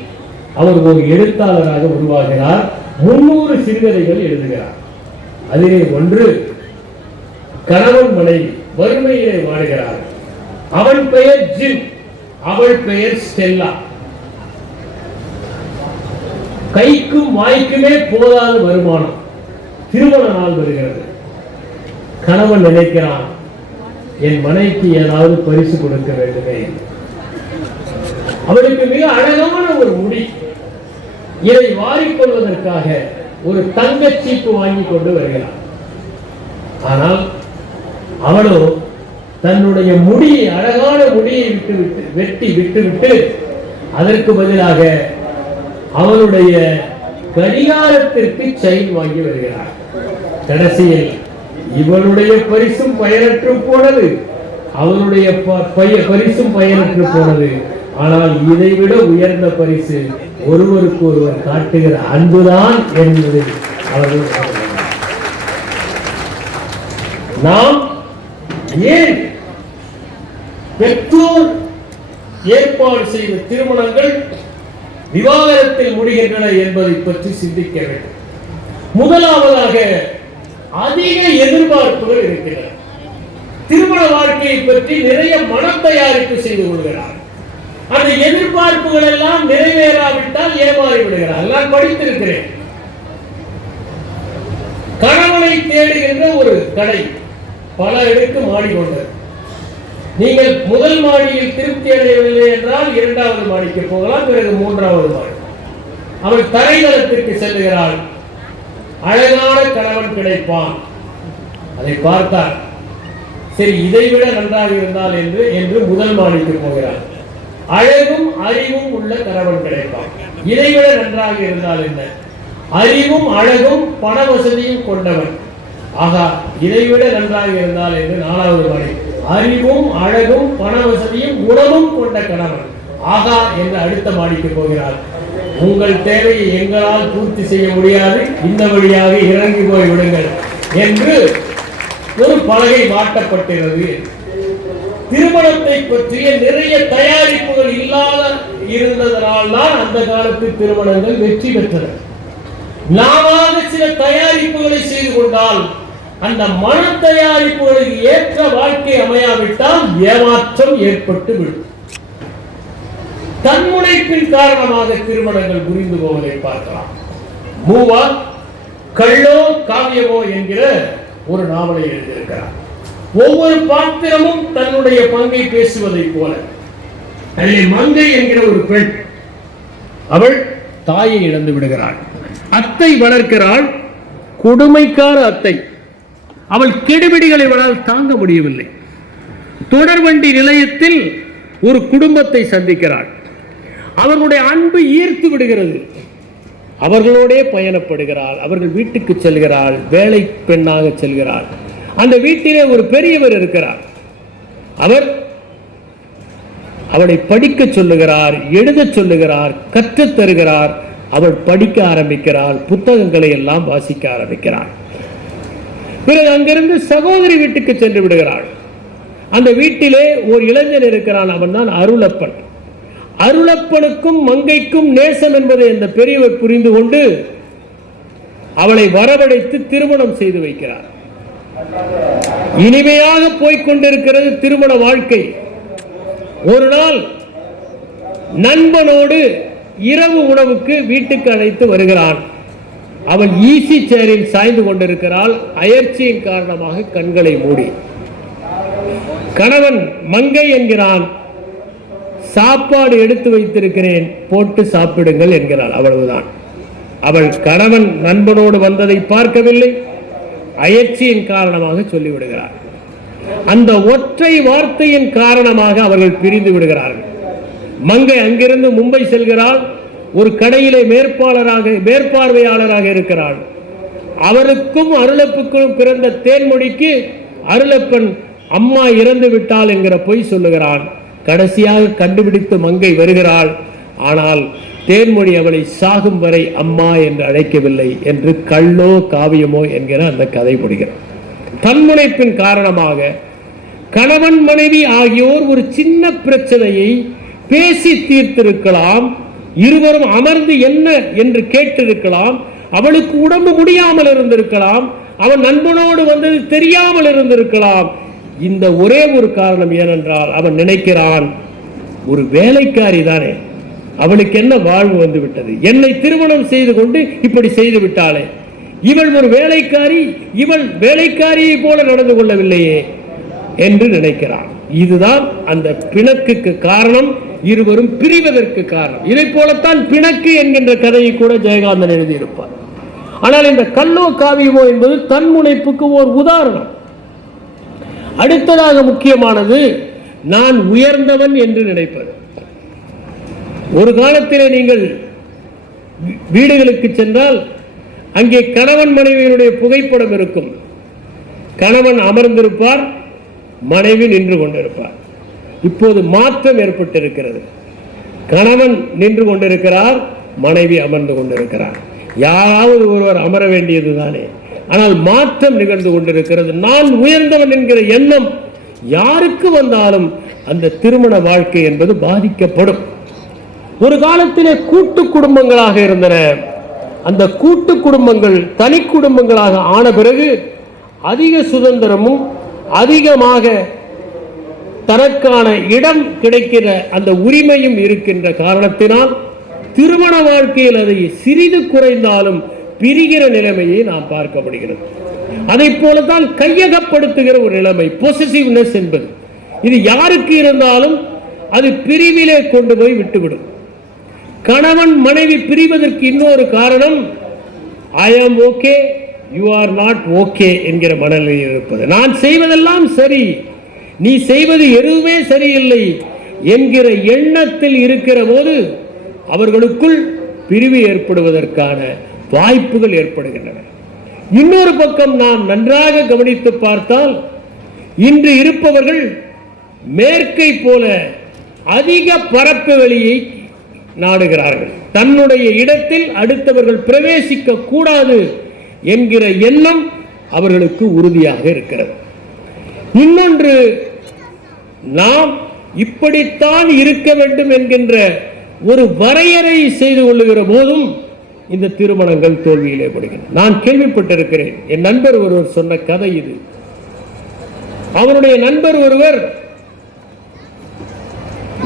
அவர் ஒரு எழுத்தாளராக உருவாகிறார். 300 சிறுகதைகள் எழுதுகிறார். அதிலே ஒன்று கணவன் மனைவி வறுமையிலே வாடுகிறார். அவன் பெயர் ஜிம், அவள் பெயர் ஸ்டெல்லா. கைக்கும் வாய்க்குமே போதாத வருமானம். திருமண நாள் வருகிறது. கணவன் நினைக்கிறான், என் மனைவிக்கு ஏதாவது பரிசு கொடுக்க வேண்டுமே. அவளுக்கு மிக அழகான ஒரு முடி. இதை வாரிக்கொள்வதற்காக ஒரு தங்க சீப்பு வாங்கி கொண்டு வருகிறார். ஆனால் அவளோ தன்னுடைய முடியை, அழகான முடியை வெட்டி விட்டுவிட்டு அதற்கு பதிலாக அவளுடைய கடிகாரத்திற்கு செயின் வாங்கி வருகிறார். கடைசியில் இவளுடைய பரிசும் பயனற்று போனது, அவளுடைய பரிசும் பயனற்று போனது. ஆனால் இதைவிட உயர்ந்த பரிசு ஒருவருக்கு ஒருவர் காட்டுகிற அன்புதான் என்பது அவர்கள். நாம் ஏன் பெற்றோர் ஏற்பாடு செய்த திருமணங்கள் விவாகரத்தில் முடிகின்றன என்பதை பற்றி சிந்திக்க வேண்டும். முதலாவதாக அதிக எதிர்பார்ப்புகள் இருக்கிறது. திருமண வாழ்க்கையை பற்றி நிறைய மனம் தயாரிப்பு செய்து கொள்கிறார். அந்த எதிர்பார்ப்புகள் எல்லாம் நிறைவேறாவிட்டால் ஏமாறி விடுகிறார். நான் படித்திருக்கிறேன். கணவனை தேடுகின்ற ஒரு கடை பல அடுக்கு மாடி கொண்டது. நீங்கள் முதல் மாடியில் திருப்தி அடையவில்லை என்றால் 2வது மாடிக்கு போகலாம், பிறகு 3வது மாடி. அவள் தரைதளத்திற்கு செல்லுகிறாள். அழகான கணவன் கிடைப்பான். அதை பார்த்தார். சரி, இதைவிட நன்றாக இருந்தால் என்று முதல் மாடிக்கு போகிறார். அழகும் அறிவும் உள்ள கணவன் கிடைப்பான். இதைவிட நன்றாக இருந்தால் என்ன? அறிவும் அழகும் பண வசதியும் கொண்டவன். ஆகா, இதைவிட நன்றாக இருந்தால் என்று 4வது மாடி. அறிவும் அழகும் பண வசதியும் குணமும் கொண்ட கணவன். ஆகா என்று அடுத்த மாடிக்கு போகிறார். உங்கள் தேவையை எங்களால் பூர்த்தி செய்ய முடியாது, இந்த வழியாக இறங்கி போய் விடுங்கள் என்று ஒரு பலகை மாட்டப்பட்டிருந்தது. திருமணத்தை பற்றிய நிறைய தயாரிப்புகள் இல்லாத இருந்ததனால் தான் அந்த காலத்து திருமணங்கள் வெற்றி பெற்றன. நாம சில தயாரிப்புகளை செய்து கொண்டால் அந்த மன தயாரிப்புகளுக்கு ஏற்ற வாழ்க்கை அமையாவிட்டால் ஏமாற்றம் ஏற்பட்டு விடும். தன்முனைப்பின் காரணமாக திருமணங்கள் புரிந்து போவதை பார்க்கலாம். மூவா கள்ளோ காவியமோ என்கிற ஒரு நாவலை எழுதியிருக்கிறார். ஒவ்வொரு பாத்திரமும் தன்னுடைய பங்கை பேசுவதை போல. அதில் மங்கை என்கிற ஒரு பெண், அவள் தாயை இழந்து விடுகிறாள். அத்தை வளர்க்கிறாள், கொடுமைக்கார அத்தை. அவள் கெடுபிடிகளை அவளால் தாங்க முடியவில்லை. தொடர்வண்டி நிலையத்தில் ஒரு குடும்பத்தை சந்திக்கிறாள். அவர்களுடைய அன்பு ஈர்த்து விடுகிறது. அவர்களோடே பயணப்படுகிறாள். அவர்கள் வீட்டுக்கு செல்கிறாள். வேலை பெண்ணாக செல்கிறாள். அந்த வீட்டிலே ஒரு பெரியவர் இருக்கிறார். அவர் அவளை படிக்க சொல்லுகிறார், எழுத சொல்லுகிறார், கற்றுத் தருகிறார். அவள் படிக்க ஆரம்பிக்கிறாள். புத்தகங்களை எல்லாம் வாசிக்க ஆரம்பிக்கிறாள். பிறகு அங்கிருந்து சகோதரி வீட்டுக்கு சென்று விடுகிறாள். அந்த வீட்டிலே ஒரு இளைஞன் இருக்கிறான், அவன் தான் அருளப்பன். அருளப்பனுக்கும் மங்கைக்கும் நேசம் என்பதை அந்த பெரியவர் புரிந்து கொண்டு அவளை வரவழைத்து திருமணம் செய்து வைக்கிறார். இனிமையாக போய்கொண்டிருக்கிறது திருமண வாழ்க்கை. ஒரு நாள் நண்பனோடு இரவு உணவுக்கு வீட்டுக்கு அழைத்து வருகிறான். அவள் ஈசி சேரில் சாய்ந்து கொண்டிருக்கிறாள். அயற்சியின் காரணமாக கண்களை மூடி. கணவன் மங்கை என்கிறான், சாப்பாடு எடுத்து வைத்திருக்கிறேன், போட்டு சாப்பிடுங்கள் என்கிறாள். அவ்வளவுதான். அவள் கணவன் நண்பனோடு வந்ததை பார்க்கவில்லை, அயற்சியின் காரணமாக சொல்லிவிடுகிறார். அந்த ஒற்றை வார்த்தையின் காரணமாக அவர்கள் பிரிந்து விடுகிறார்கள். மங்கை அங்கிருந்து மும்பை செல்கிறாள். ஒரு கடையிலே மேற்பார்வையாளராக இருக்கிறாள். அவருக்கும் அருளப்புக்கும் பிறந்த தேன்மொழிக்கு அருளப்பன் அம்மா இறந்து விட்டாள் என்கிற பொய் சொல்லுகிறான். கடைசியாக கண்டுபிடித்து மங்கை வருகிறாள். ஆனால் தேன்மொழி அவளை சாகும் வரை அம்மா என்று அழைக்கவில்லை என்று கள்ளோ காவியமோ என்கிற அந்த கதை முடிகிறது. தன்முனைப்பின் காரணமாக கணவன் மனைவி ஆகியோர் ஒரு சின்ன பிரச்சனையை பேசி தீர்த்திருக்கலாம். இருவரும் அமர்ந்து என்ன என்று கேட்டிருக்கலாம். அவளுக்கு உடம்பு முடியாமல் இருந்திருக்கலாம். அவன் நண்பனோடு வந்தது தெரியாமல் இருந்திருக்கலாம். இந்த ஒரே ஒரு காரணம், ஏனென்றால் அவன் நினைக்கிறான், ஒரு வேலைக்காரி தானே, அவளுக்கு என்ன வாழ்வு வந்து விட்டது, என்னை திருமணம் செய்து கொண்டு இப்படி செய்து விட்டாளே, இவள் ஒரு வேலைக்காரி, இவள் வேலைக்காரியை போல நடந்து கொள்ளவில்லையே என்று நினைக்கிறான். இதுதான் அந்த பிணக்குக்கு காரணம், இருவரும் பிரிவதற்கு காரணம். இதை போலத்தான் பிணக்கு என்கின்ற கதையை கூட ஜெயகாந்தன் எழுதியிருப்பார். ஆனால் இந்த கல்லோ காவியமோ என்பது தன்முனைப்புக்கு ஒரு உதாரணம். அடுத்ததாக முக்கியமானது நான் உயர்ந்தவன் என்று நினைப்பது. ஒரு காலத்திலே நீங்கள் வீடுகளுக்கு சென்றால் அங்கே கணவன் மனைவியினுடைய புகைப்படம் இருக்கும். கணவன் அமர்ந்திருப்பார், மனைவி நின்று கொண்டிருப்பார். இப்போது மாற்றம் ஏற்பட்டிருக்கிறது. கணவன் நின்று கொண்டிருக்கிறார், மனைவி அமர்ந்து கொண்டிருக்கிறார். யாராவது ஒருவர் அமர வேண்டியது தானே. ஆனால் மாற்றம் நிகழ்ந்து கொண்டிருக்கிறது. நான் உயர்ந்தவன் என்கிற எண்ணம் யாருக்கு வந்தாலும் அந்த திருமண வாழ்க்கை என்பது பாதிக்கப்படும். ஒரு காலத்திலே கூட்டு குடும்பங்களாக இருந்தன. அந்த கூட்டு குடும்பங்கள் தனி குடும்பங்களாக ஆன பிறகு அதிக சுதந்திரமும் அதிகமாக தனக்கான இடம் கிடைக்கிற அந்த உரிமையும் இருக்கின்ற காரணத்தினால் திருமண வாழ்க்கையில் அதை சிறிது குறைந்தாலும் பிரிகிற நிலைமையை நாம் பார்க்கப்படுகிறது. அதை போலதான் கையகப்படுத்துகிற ஒரு நிலைமை, பொசசிவ்னஸ் என்பது. இது யாருக்கு இருந்தாலும் அது பிரிவிலே கொண்டு போய் விட்டுவிடும். கணவன் மனைவி பிரிவதற்கு இன்னொரு காரணம், ஐ ஆம் okay, you are not okay என்கிற மனநிலையில் இருப்பது. நான் செய்வதெல்லாம் சரி, நீ செய்வது எதுவுமே சரியில்லை என்கிற எண்ணத்தில் இருக்கிற போது அவர்களுக்குள் பிரிவு ஏற்படுவதற்கான வாய்ப்புகள் ஏற்படுகின்றன. இன்னொரு பக்கம் நாம் நன்றாக கவனித்து பார்த்தால் இன்று இருப்பவர்கள் மேற்கை போல அதிக பரப்பு வெளியை நாடுகிறார்கள். தன்னுடைய இடத்தில் அடுத்தவர்கள் பிரவேசிக்க கூடாது என்கிற எண்ணம் அவர்களுக்கு உறுதியாக இருக்கிறது. இன்னொன்று, நாம் இப்படித்தான் இருக்க வேண்டும் என்கின்ற ஒரு வரையறை செய்து கொள்ளுகிற போதும் இந்த திருமணங்கள் தோல்வியிலே படுகின்றன. நான் கேள்விப்பட்டிருக்கிறேன். என் நண்பர் ஒருவர் சொன்ன கதை இது. அவருடைய நண்பர் ஒருவர்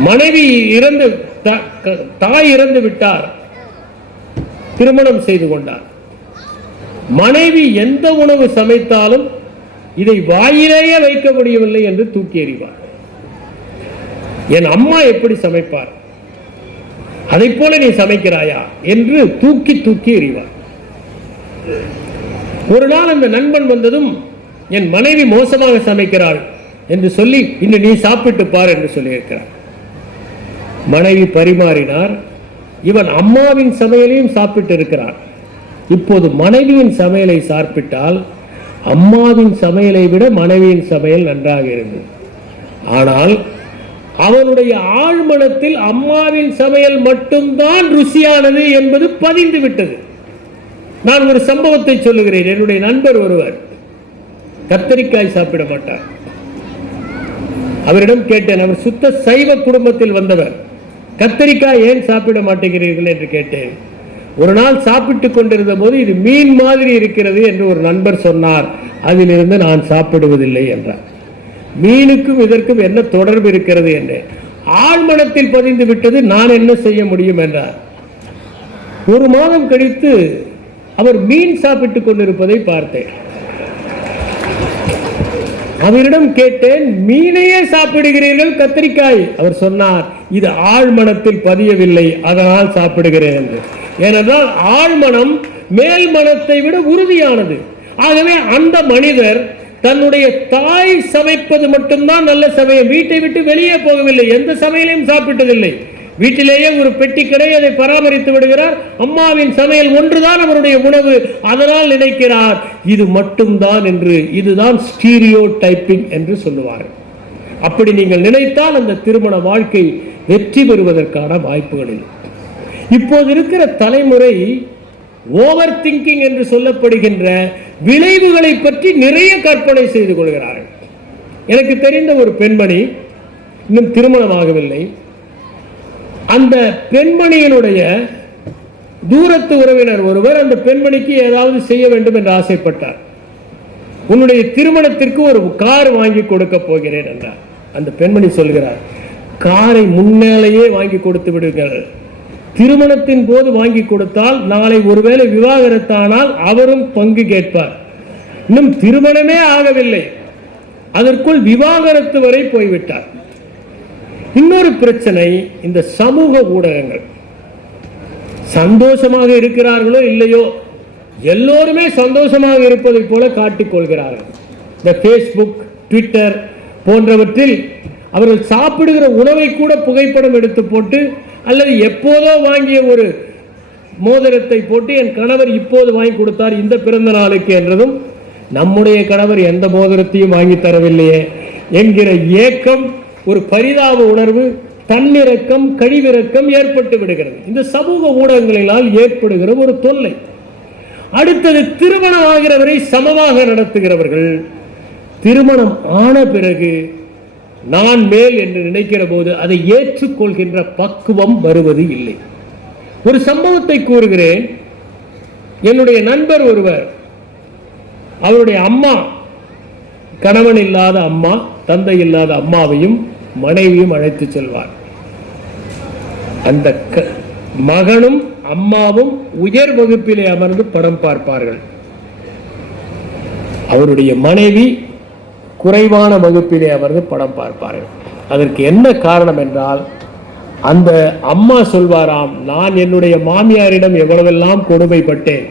மனைவி இறந்து, தாய் இறந்து விட்டார், திருமணம் செய்து கொண்டார். மனைவி எந்த உணவு சமைத்தாலும் இதை வாயிலேயே வைக்க முடியவில்லை என்று தூக்கி எறிவார். என் அம்மா எப்படி சமைப்பார், அதை போல நீ சமைக்கிறாயா என்று தூக்கி தூக்கி எறிவார். ஒரு நாள் அந்த நண்பன் வந்ததும், என் மனைவி மோசமாக சமைக்கிறாள் என்று சொல்லி, இன்று நீ சாப்பிட்டு பார் என்று சொல்லியிருக்கிறார். மனைவி பரிமாறினார். இவன் அம்மாவின் சமையலையும் சாப்பிட்டு இருக்கிறான். இப்போது மனைவியின் சமையலை சாப்பிட்டால் அம்மாவின் சமையலை விட மனைவியின் சமையல் நன்றாக இருந்தது. ஆனால் அவனுடைய ஆழ்மனத்தில் அம்மாவின் சமையல் மட்டும்தான் ருசியானது என்பது பதிந்து விட்டது. நான் ஒரு சம்பவத்தை சொல்லுகிறேன். என்னுடைய நண்பர் ஒருவர் கத்தரிக்காய் சாப்பிட மாட்டார். அவரிடம் கேட்டேன், அவர் சுத்த சைவ குடும்பத்தில் வந்தவர், கத்தரிக்காய் ஏன் சாப்பிட மாட்டேங்கிறீர்கள் என்று கேட்டேன். ஒரு நாள் சாப்பிட்டுக் கொண்டிருந்த போது இது மீன் மாதிரி இருக்கிறது என்று ஒரு நண்பர் சொன்னார், அதிலிருந்து நான் சாப்பிடுவதில்லை என்றார். மீனுக்கும் இதற்கும் என்ன தொடர்பு இருக்கிறது என்று ஆழ்மனத்தில் பதிந்து விட்டது, நான் என்ன செய்ய முடியும் என்றார். ஒரு மாதம் கழித்து அவர் மீன் சாப்பிட்டுக் கொண்டிருப்பதை பார்த்தேன். அவரிடம் கேட்டேன், மீனையே சாப்பிடுகிறீர்கள், கத்தரிக்காய்? அவர் சொன்னார், இது ஆழ்மனத்தில் பதியவில்லை, அதனால் சாப்பிடுகிறேன் என்று. ஏனென்றால் ஆழ்மனம் மேல் மனத்தை விட உறுதியானது. ஆகவே அந்த மனிதர் தன்னுடைய தாய் சமைப்பது மட்டும்தான் நல்ல சமயம், வீட்டை விட்டு வெளியே போகவில்லை, எந்த சமையலையும் சாப்பிட்டதில்லை. வீட்டிலேயே ஒரு பெட்டி கடை, அதை பராமரித்து விடுகிறார். அம்மாவின் சமையல் ஒன்றுதான் அவருடைய உணவு, அதனால் நினைக்கிறார் இது மட்டும்தான் என்று. இதுதான் ஸ்டீரியோ டைப்பிங் என்று சொல்லுவார். அப்படி நீங்கள் நினைத்தால் அந்த திருமண வாழ்க்கை வெற்றி பெறுவதற்கான வாய்ப்புகள் இல்லை. இப்போது இருக்கிற தலைமுறை ஓவர் திங்கிங் என்று சொல்லப்படுகின்ற விளைவுகளை பற்றி நிறைய கற்பனை செய்து கொள்கிறார்கள். எனக்கு தெரிந்த ஒரு பெண்மணி இன்னும் திருமணமாகவில்லை. அந்த பெண்மணியினுடைய தூரத்து உறவினர் ஒருவர் அந்த பெண்மணிக்கு ஏதாவது செய்ய வேண்டும் என்று ஆசைப்பட்டார். உன்னுடைய திருமணத்திற்கு ஒரு கார் வாங்கி கொடுக்க போகிறேன் என்றார். அந்த பெண்மணி சொல்கிறார், காரை முன்னாலேயே வாங்கி கொடுத்து விடுங்கள், திருமணத்தின் போது வாங்கி கொடுத்தால் நாளை ஒருவேளை விவாகரத்தானால் அவரும் பங்கு கேட்பார். இன்னும் திருமணமே ஆகவில்லை, அதற்குள் விவாகரத்து வரை போய்விட்டார். இன்னொரு பிரச்சனை, இந்த சமூக ஊடகங்கள். சந்தோஷமாக இருக்கிறார்களோ இல்லையோ, எல்லோருமே சந்தோஷமாக இருப்பதை போல காட்டிக்கொள்கிறார்கள். இந்த ஃபேஸ்புக், ட்விட்டர் போன்றவற்றில் அவர்கள் சாப்பிடுகிற உணவை கூட புகைப்படம் எடுத்து போட்டு, அல்லது எப்போதோ வாங்கிய ஒரு மோதிரத்தை போட்டு என் கணவர் இப்போது வாங்கி கொடுத்தார் இந்த பிறந்த நாளுக்கு என்றதும், நம்முடைய கணவர் எந்த மோதிரத்தையும் வாங்கி தரவில்லையே என்கிற ஏக்கம், ஒரு பரிதாப உணர்வு, தன்னிறக்கம், கழிவிறக்கம் ஏற்பட்டு விடுகிறது. இந்த சமூக ஊடகங்களினால் ஏற்படுகிற ஒரு தொல்லை. அடுத்தது, திருமணம் ஆகிறவரை சமமாக நடத்துகிறவர்கள். திருமணம் ஆன பிறகு நான் மேல் என்று நினைக்கிற போது அதை ஏற்றுக்கொள்கின்ற பக்குவம் வருவது இல்லை. ஒரு சம்பவத்தை கூறுகிறேன். என்னுடைய நண்பர் ஒருவர், அவருடைய அம்மா, கணவன் இல்லாத அம்மா, தந்தை இல்லாத அம்மாவையும் மனைவியும் அழைத்து செல்வார். அந்த மகனும் அம்மாவும் உயர் வகுப்பிலே அமர்ந்து படம் பார்ப்பார்கள். அவருடைய மனைவி குறைவான வகுப்பிலே அமர்ந்து படம் பார்ப்பார்கள். அதற்கு என்ன காரணம் என்றால், அந்த அம்மா சொல்வாராம், நான் என்னுடைய மாமியாரிடம் எவ்வளவெல்லாம் கொடுமைப்பட்டேன்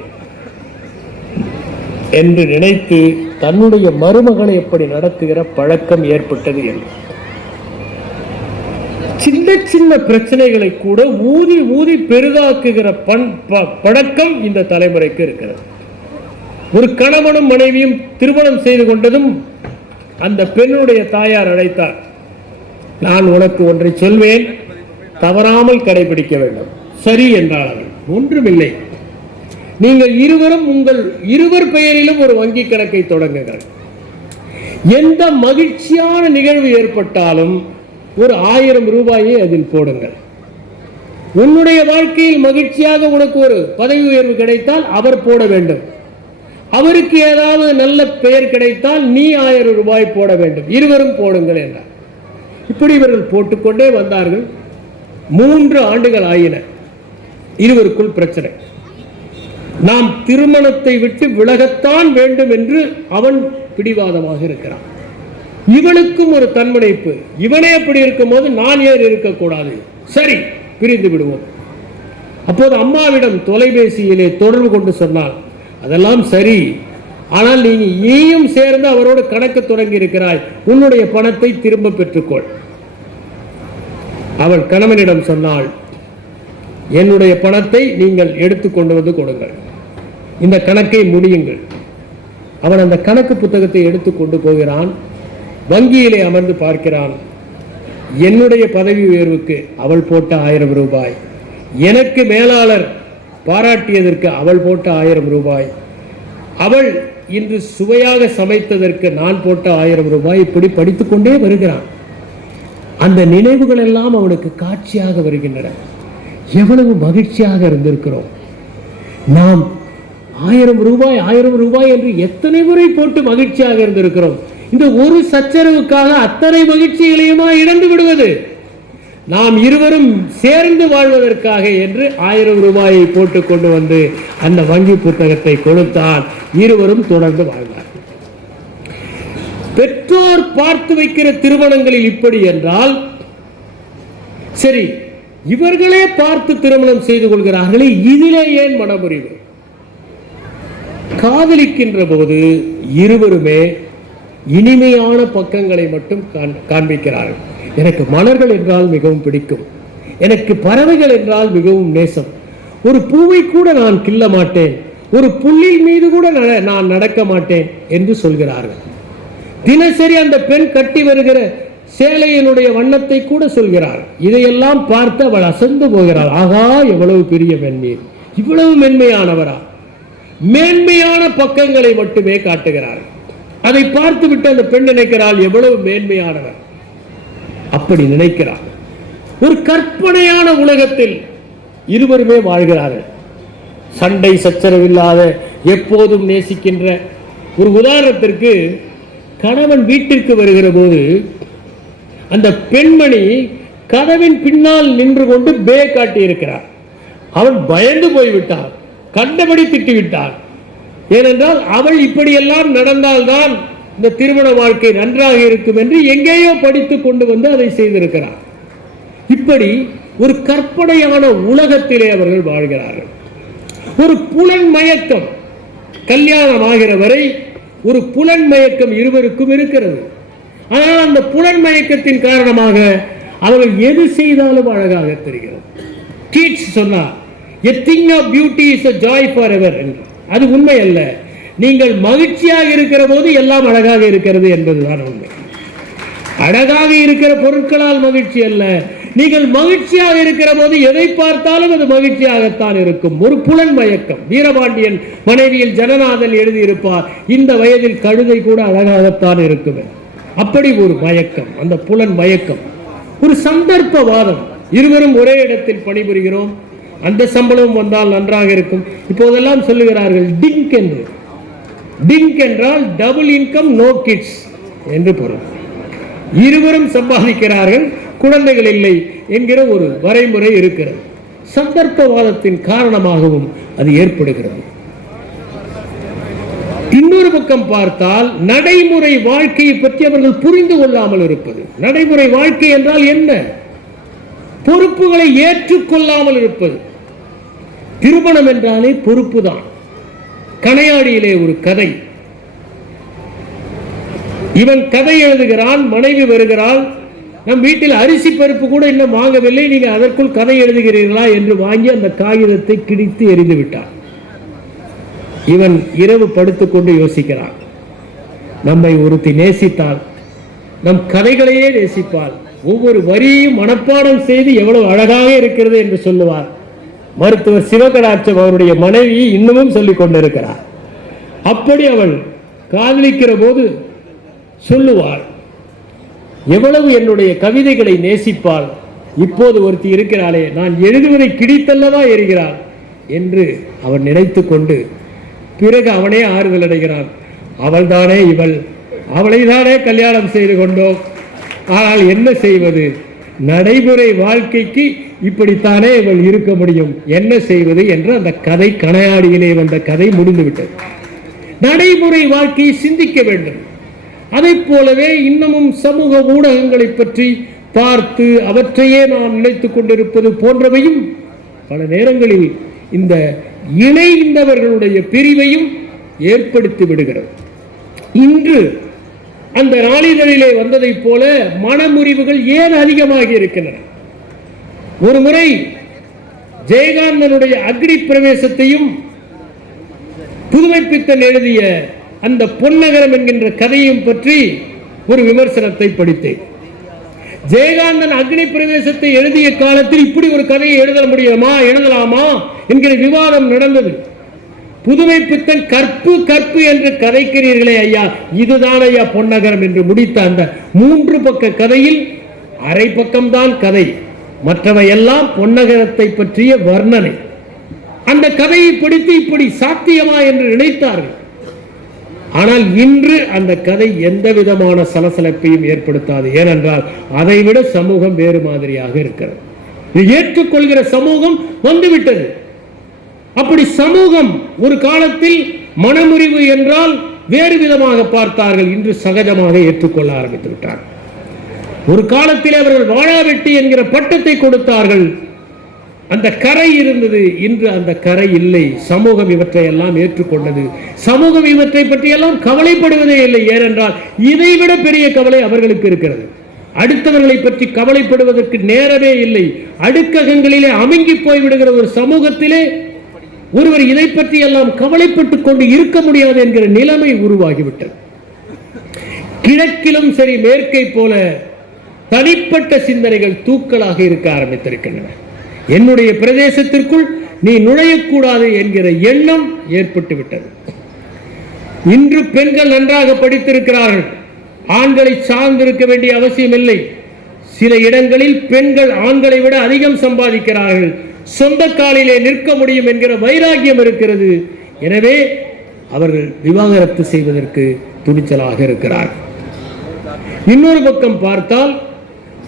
என்று நினைத்து தன்னுடைய மருமகளை எப்படி நடத்துகிற பழக்கம் ஏற்பட்டது என்று. சின்ன சின்ன பிரச்சனைகளை கூட ஊதி ஊதி பெரிதாக்குகிற பழக்கம் இந்த தலைமுறைக்கு இருக்கிறது. ஒரு கணவனும் மனைவியும் திருமணம் செய்து கொண்டதும் அந்த பெண்ணுடைய தாயார் அழைத்தார். நான் உனக்கு ஒன்றை சொல்வேன், தவறாமல் கடைபிடிக்க வேண்டும். சரி என்றார்கள். ஒன்றுமில்லை, நீங்கள் இருவரும் உங்கள் இருவர் பெயரிலும் ஒரு வங்கி கணக்கை தொடங்குங்கள். எந்த மகிழ்ச்சியான நிகழ்வு ஏற்பட்டாலும் ஒரு 1000 ரூபாயை அதில் போடுங்கள். உன்னுடைய வாழ்க்கையில் மகிழ்ச்சியாக உனக்கு ஒரு பதவி உயர்வு கிடைத்தால் அவர் போட வேண்டும். அவருக்கு ஏதாவது நல்ல பெயர் கிடைத்தால் நீ 1000 ரூபாய் போட வேண்டும். இருவரும் போடுங்கள் என்றார். இப்படி இவர்கள் போட்டுக்கொண்டே வந்தார்கள். 3 ஆண்டுகள் ஆயின. இருவருக்குள் பிரச்சனை. நாம் திருமணத்தை விட்டு விலகத்தான் வேண்டும் என்று அவன் பிடிவாதமாக இருக்கிறான். இவனுக்கும் ஒரு தன்முனைப்பு. இவனே அப்படி இருக்கும் போது நான் ஏன் இருக்கக்கூடாது, சரி பிரிந்து விடுவோம். அப்போது அம்மாவிடம் தொலைபேசியிலே தொடர்பு கொண்டு சொன்னால், அதெல்லாம் சரி, ஆனால் நீயும் சேர்ந்து அவரோடு கணக்கு தொடங்கி இருக்கிறாய், உன்னுடைய பணத்தை திரும்ப பெற்றுக்கொள். அவள் கணவனிடம் சொன்னாள், என்னுடைய பணத்தை நீங்கள் எடுத்துக்கொண்டு வந்து கொடுங்கள், இந்த கணக்கை முடியுங்கள். அவன் அந்த கணக்கு புத்தகத்தை எடுத்து கொண்டு போகிறான். வங்கியிலே அமர்ந்து பார்க்கிறான். என்னுடைய பதவி உயர்வுக்கு அவள் போட்ட 1000 ரூபாய், எனக்கு மேலாளர் பாராட்டியதற்கு அவள் போட்ட 1000 ரூபாய், அவள் இன்று சுவையாக சமைத்ததற்கு நான் போட்ட 1000 ரூபாய், இப்படி படித்துக்கொண்டே வருகிறான். அந்த நினைவுகள் எல்லாம் அவனுக்கு காட்சியாக வருகின்றன. எவ்வளவு மகிழ்ச்சியாக இருந்திருக்கிறோம். நாம் 1000 ரூபாய் என்று எத்தனை முறை போட்டு மகிழ்ச்சியாக இருந்திருக்கிறோம். இந்த ஒரு சச்சரவுக்காக அத்தனை மகிழ்ச்சிகளையுமா இழந்து விடுவது? நாம் இருவரும் சேர்ந்து வாழ்வதற்காக என்று 1000 ரூபாயை போட்டு கொண்டு வந்து அந்த வங்கி புத்தகத்தை கொடுத்தால் இருவரும் தொடர்ந்து வாழ்ந்தார். பெற்றோர் பார்த்து வைக்கிற திருமணங்களில் இப்படி என்றால் சரி, இவர்களே பார்த்து திருமணம் செய்து கொள்கிறார்களே, இதிலே ஏன் மனமுறிவு? காதலிக்கின்ற போது இருவருமே இனிமையான பக்கங்களை மட்டும் காண்பிக்கிறார்கள். எனக்கு மலர்கள் என்றால் மிகவும் பிடிக்கும், எனக்கு பறவைகள் என்றால் மிகவும் நேசம், ஒரு பூவை கூட நான் கிள்ள மாட்டேன், ஒரு புல்லில் மீது கூட நான் நடக்க மாட்டேன் என்று சொல்கிறார்கள். தினசரி அந்த பெண் கட்டி வருகிற சேலையினுடைய வண்ணத்தை கூட சொல்கிறார். இதையெல்லாம் பார்த்து அவள் அசந்து போகிறாள். ஆகா, எவ்வளவு பெரிய மென்மீர், இவ்வளவு மென்மையானவரா? மேன்மையான பக்கங்களை மட்டுமே காட்டுகிறார். அதை பார்த்து விட்டு அந்த பெண் நினைக்கிறாள், எவ்வளவு மேன்மையானவர். அப்படி நினைக்கிறார். ஒரு கற்பனையான உலகத்தில் இருவருமே வாழ்கிறார்கள். சண்டை சச்சரவில்லாத, எப்போதும் நேசிக்கின்ற. ஒரு உதாரணத்திற்கு, கணவன் வீட்டிற்கு வருகிற போது அந்த பெண்மணி கதவின் பின்னால் நின்று கொண்டு பே காட்டி இருக்கிறார். அவன் பயந்து போய்விட்டான், கண்டபடி திட்டிவிட்டான். ஏனென்றால் அவள் இப்படியெல்லாம் நடந்தால்தான் இந்த திருமண வாழ்க்கை நன்றாக இருக்கும் என்று எங்கேயோ படித்து கொண்டு வந்து அதை செய்திருக்கிறார். இப்படி ஒரு கற்பனையான உலகத்திலே அவர்கள் வாழ்கிறார்கள். ஒரு புலன் மயக்கம், கல்யாணம் ஆகிற வரை ஒரு புலன் மயக்கம் இருவருக்கும் இருக்கிறது. ஆனால் அந்த புலன் மயக்கத்தின் காரணமாக அவர்கள் எது செய்தாலும் அழகாக தெரிகிறது. கீட்ஸ் சொன்னார், a thing of beauty is a joy forever என்று. அது உண்மை அல்ல. நீங்கள் மகிழ்ச்சியாக இருக்கிற போது எல்லாம் அழகாக இருக்கிறது என்பதுதான் உண்மை. அழகாக இருக்கிற பொருட்களால் மகிழ்ச்சி அல்ல. நீங்கள் மகிழ்ச்சியாக இருக்கிற போது எதை பார்த்தாலும் அது மகிழ்ச்சியாகத்தான் இருக்கும். ஒரு புலன் மயக்கம். வீரபாண்டியன் மனைவியில் ஜனநாதன் எழுதியிருப்பார், இந்த வயதில் கழுதை கூட அழகாகத்தான் இருக்கும். அப்படி ஒரு மயக்கம், அந்த புலன் மயக்கம். ஒரு சந்தர்ப்பவாதம். இருவரும் ஒரே இடத்தில் பணிபுரிகிறோம், அந்த சம்பளம் வந்தால் நன்றாக இருக்கும். இப்போதெல்லாம் சொல்லுகிறார்கள் டிங்க் என்று. டிங்க் என்றால் டபுள் இன்கம் நோ கிட்ஸ் என்று பொருள். இருவரும் சம்பாதிக்கிறார்கள், குழந்தைகள் இல்லை என்கிற ஒரு வரைமுறை இருக்கிறது. சந்தர்ப்பவாதத்தின் காரணமாகவும் அது ஏற்படுகிறது. இன்னொரு பக்கம் பார்த்தால் நடைமுறை வாழ்க்கையை பற்றி அவர்கள் புரிந்து கொள்ளாமல் இருப்பது. நடைமுறை வாழ்க்கை என்றால் என்ன? பொறுப்புகளை ஏற்றுக்கொள்ளாமல் இருப்பது. திருமணம் என்றாலே பொறுப்பு தான். கணையாடியிலே ஒரு கதை. இவன் கதை எழுதுகிறான், மனைவி வருகிறாள், நம் வீட்டில் அரிசி பருப்பு கூட இன்னும் வாங்கவில்லை, நீங்க அதற்குள் கதை எழுதுகிறீர்களா என்று வாங்கி அந்த காகிதத்தை கிழித்து எறிந்து விட்டார். இவன் இரவு படுத்துக்கொண்டு யோசிக்கிறான், நம்மை ஒருத்தி நேசித்தால் நம் கதைகளையே நேசிப்பாள், ஒவ்வொரு வரியும் மனப்பாடம் செய்து எவ்வளவு அழகாக இருக்கிறது என்று சொல்லுவார். மருத்துவர் சிவகடாட்சம் அவருடைய மனைவி இன்னமும் சொல்லிக் கொண்டிருக்கிறார். அப்படி அவள் காதலிக்கிற போது சொல்லுவாள், எவ்வளவு என்னுடைய கவிதைகளை நேசிப்பாள், இப்போது ஒருத்தி இருக்கிறாளே, நான் எழுதுவதை கிடித்தல்லவா எறிகிறாள் என்று அவன் நினைத்து கொண்டு பிறகு அவனே ஆறுதல் அடைகிறான். அவள் தானே இவள், அவளை தானே கல்யாணம் செய்து கொண்டோம், ஆனால் என்ன செய்வது, நடைமுறை வாழ்க்கைக்கு இப்படித்தானே இவள் இருக்க முடியும், என்ன செய்வது என்று அந்த கதை, கணையாடியிலே வந்த கதை முடிந்துவிட்டது. நடைமுறை வாழ்க்கையை சிந்திக்க வேண்டும். அதை போலவே இன்னமும் சமூக ஊடகங்களை பற்றி பார்த்து அவற்றையே நாம் நினைத்துக் கொண்டிருப்பது போன்றவையும் பல நேரங்களில் இந்த இணைந்தவர்களுடைய பிரிவையும் ஏற்படுத்தி விடுகிறது. இன்று அந்த நாளிதழிலே வந்ததை போல மனமுறிவுகள் ஏன் அதிகமாகி இருக்கின்றன? ஒரு முறை ஜெயகாந்தனுடைய அக்னி பிரவேசத்தையும் புதுமைப்பித்தன் எழுதிய அந்த பொன்னகரம் என்கின்ற கதையும் பற்றி ஒரு விமர்சனத்தை படித்தேன். ஜெயகாந்தன் அக்னி பிரவேசத்தை எழுதிய காலத்தில் இப்படி ஒரு கதையை எழுதலாமா என்கிற விவாதம் நடந்தது. புதுமைப்பித்தன் கற்பு கற்பு என்று கதைக்கிறீர்களே ஐயா, இதுதான் ஐயா பொன்னகரம் என்று முடித்த அந்த 3 பக்க கதையில் அரை பக்கம்தான் கதை, மற்றவை எல்லாம் பொன்னகரத்தை பற்றிய வர்ணனை. அந்த கதையை படித்து இப்படி சாத்தியமா என்று நினைத்தார்கள். ஆனால் இன்று அந்த கதை எந்த விதமான சலசலப்பையும் ஏற்படுத்தாது. ஏனென்றால் அதைவிட சமூகம் வேறு மாதிரியாக இருக்கிறது. ஏற்றுக்கொள்கிற சமூகம் வந்துவிட்டது. அப்படி சமூகம் ஒரு காலத்தில் மனமுறிவு என்றால் வேறு விதமாக பார்த்தார்கள், இன்று சகஜமாக ஏற்றுக்கொள்ள ஆரம்பித்து விட்டார்கள். ஒரு காலத்தில் அவர்கள் வாழாவெட்டி என்கிற பட்டத்தை கொடுத்தார்கள். அந்த கரை இருந்தது, இன்று அந்த கரை இல்லை. சமூகம் இவற்றை எல்லாம் ஏற்றுக்கொண்டது. சமூகம் இவற்றை பற்றி எல்லாம் கவலைப்படுவதே இல்லை. ஏனென்றால் இதைவிட பெரிய கவலை அவர்களுக்கு இருக்கிறது. அடுத்தவர்களை பற்றி கவலைப்படுவதற்கு நேரமே இல்லை. அடுக்ககங்களிலே அமுங்கி போய்விடுகிற ஒரு சமூகத்திலே ஒருவர் இதை பற்றி எல்லாம் கவலைப்பட்டுக் கொண்டு இருக்க முடியாது என்கிற நிலைமை உருவாகிவிட்டது. கிழக்கிலும் சரி மேற்கை போல தனிப்பட்ட சிந்தனைகள் தூக்கலாக இருக்க ஆரம்பித்திருக்கின்றன. என்னுடைய பிரதேசத்திற்குள் நீ நுழையக்கூடாது என்கிற எண்ணம் ஏற்பட்டு விட்டது. இன்று பெண்கள் நன்றாக படித்திருக்கிறார்கள். ஆண்களை சார்ந்திருக்க வேண்டிய அவசியம் இல்லை. சில இடங்களில் பெண்கள் ஆண்களை விட அதிகம் சம்பாதிக்கிறார்கள். சொந்த காலிலே நிற்க முடியும் என்கிற வைராகியம் இருக்கிறது. எனவே அவர்கள் விவாகரத்து செய்வதற்கு துணிச்சலாக இருக்கிறார்கள். இன்னொரு பக்கம் பார்த்தால்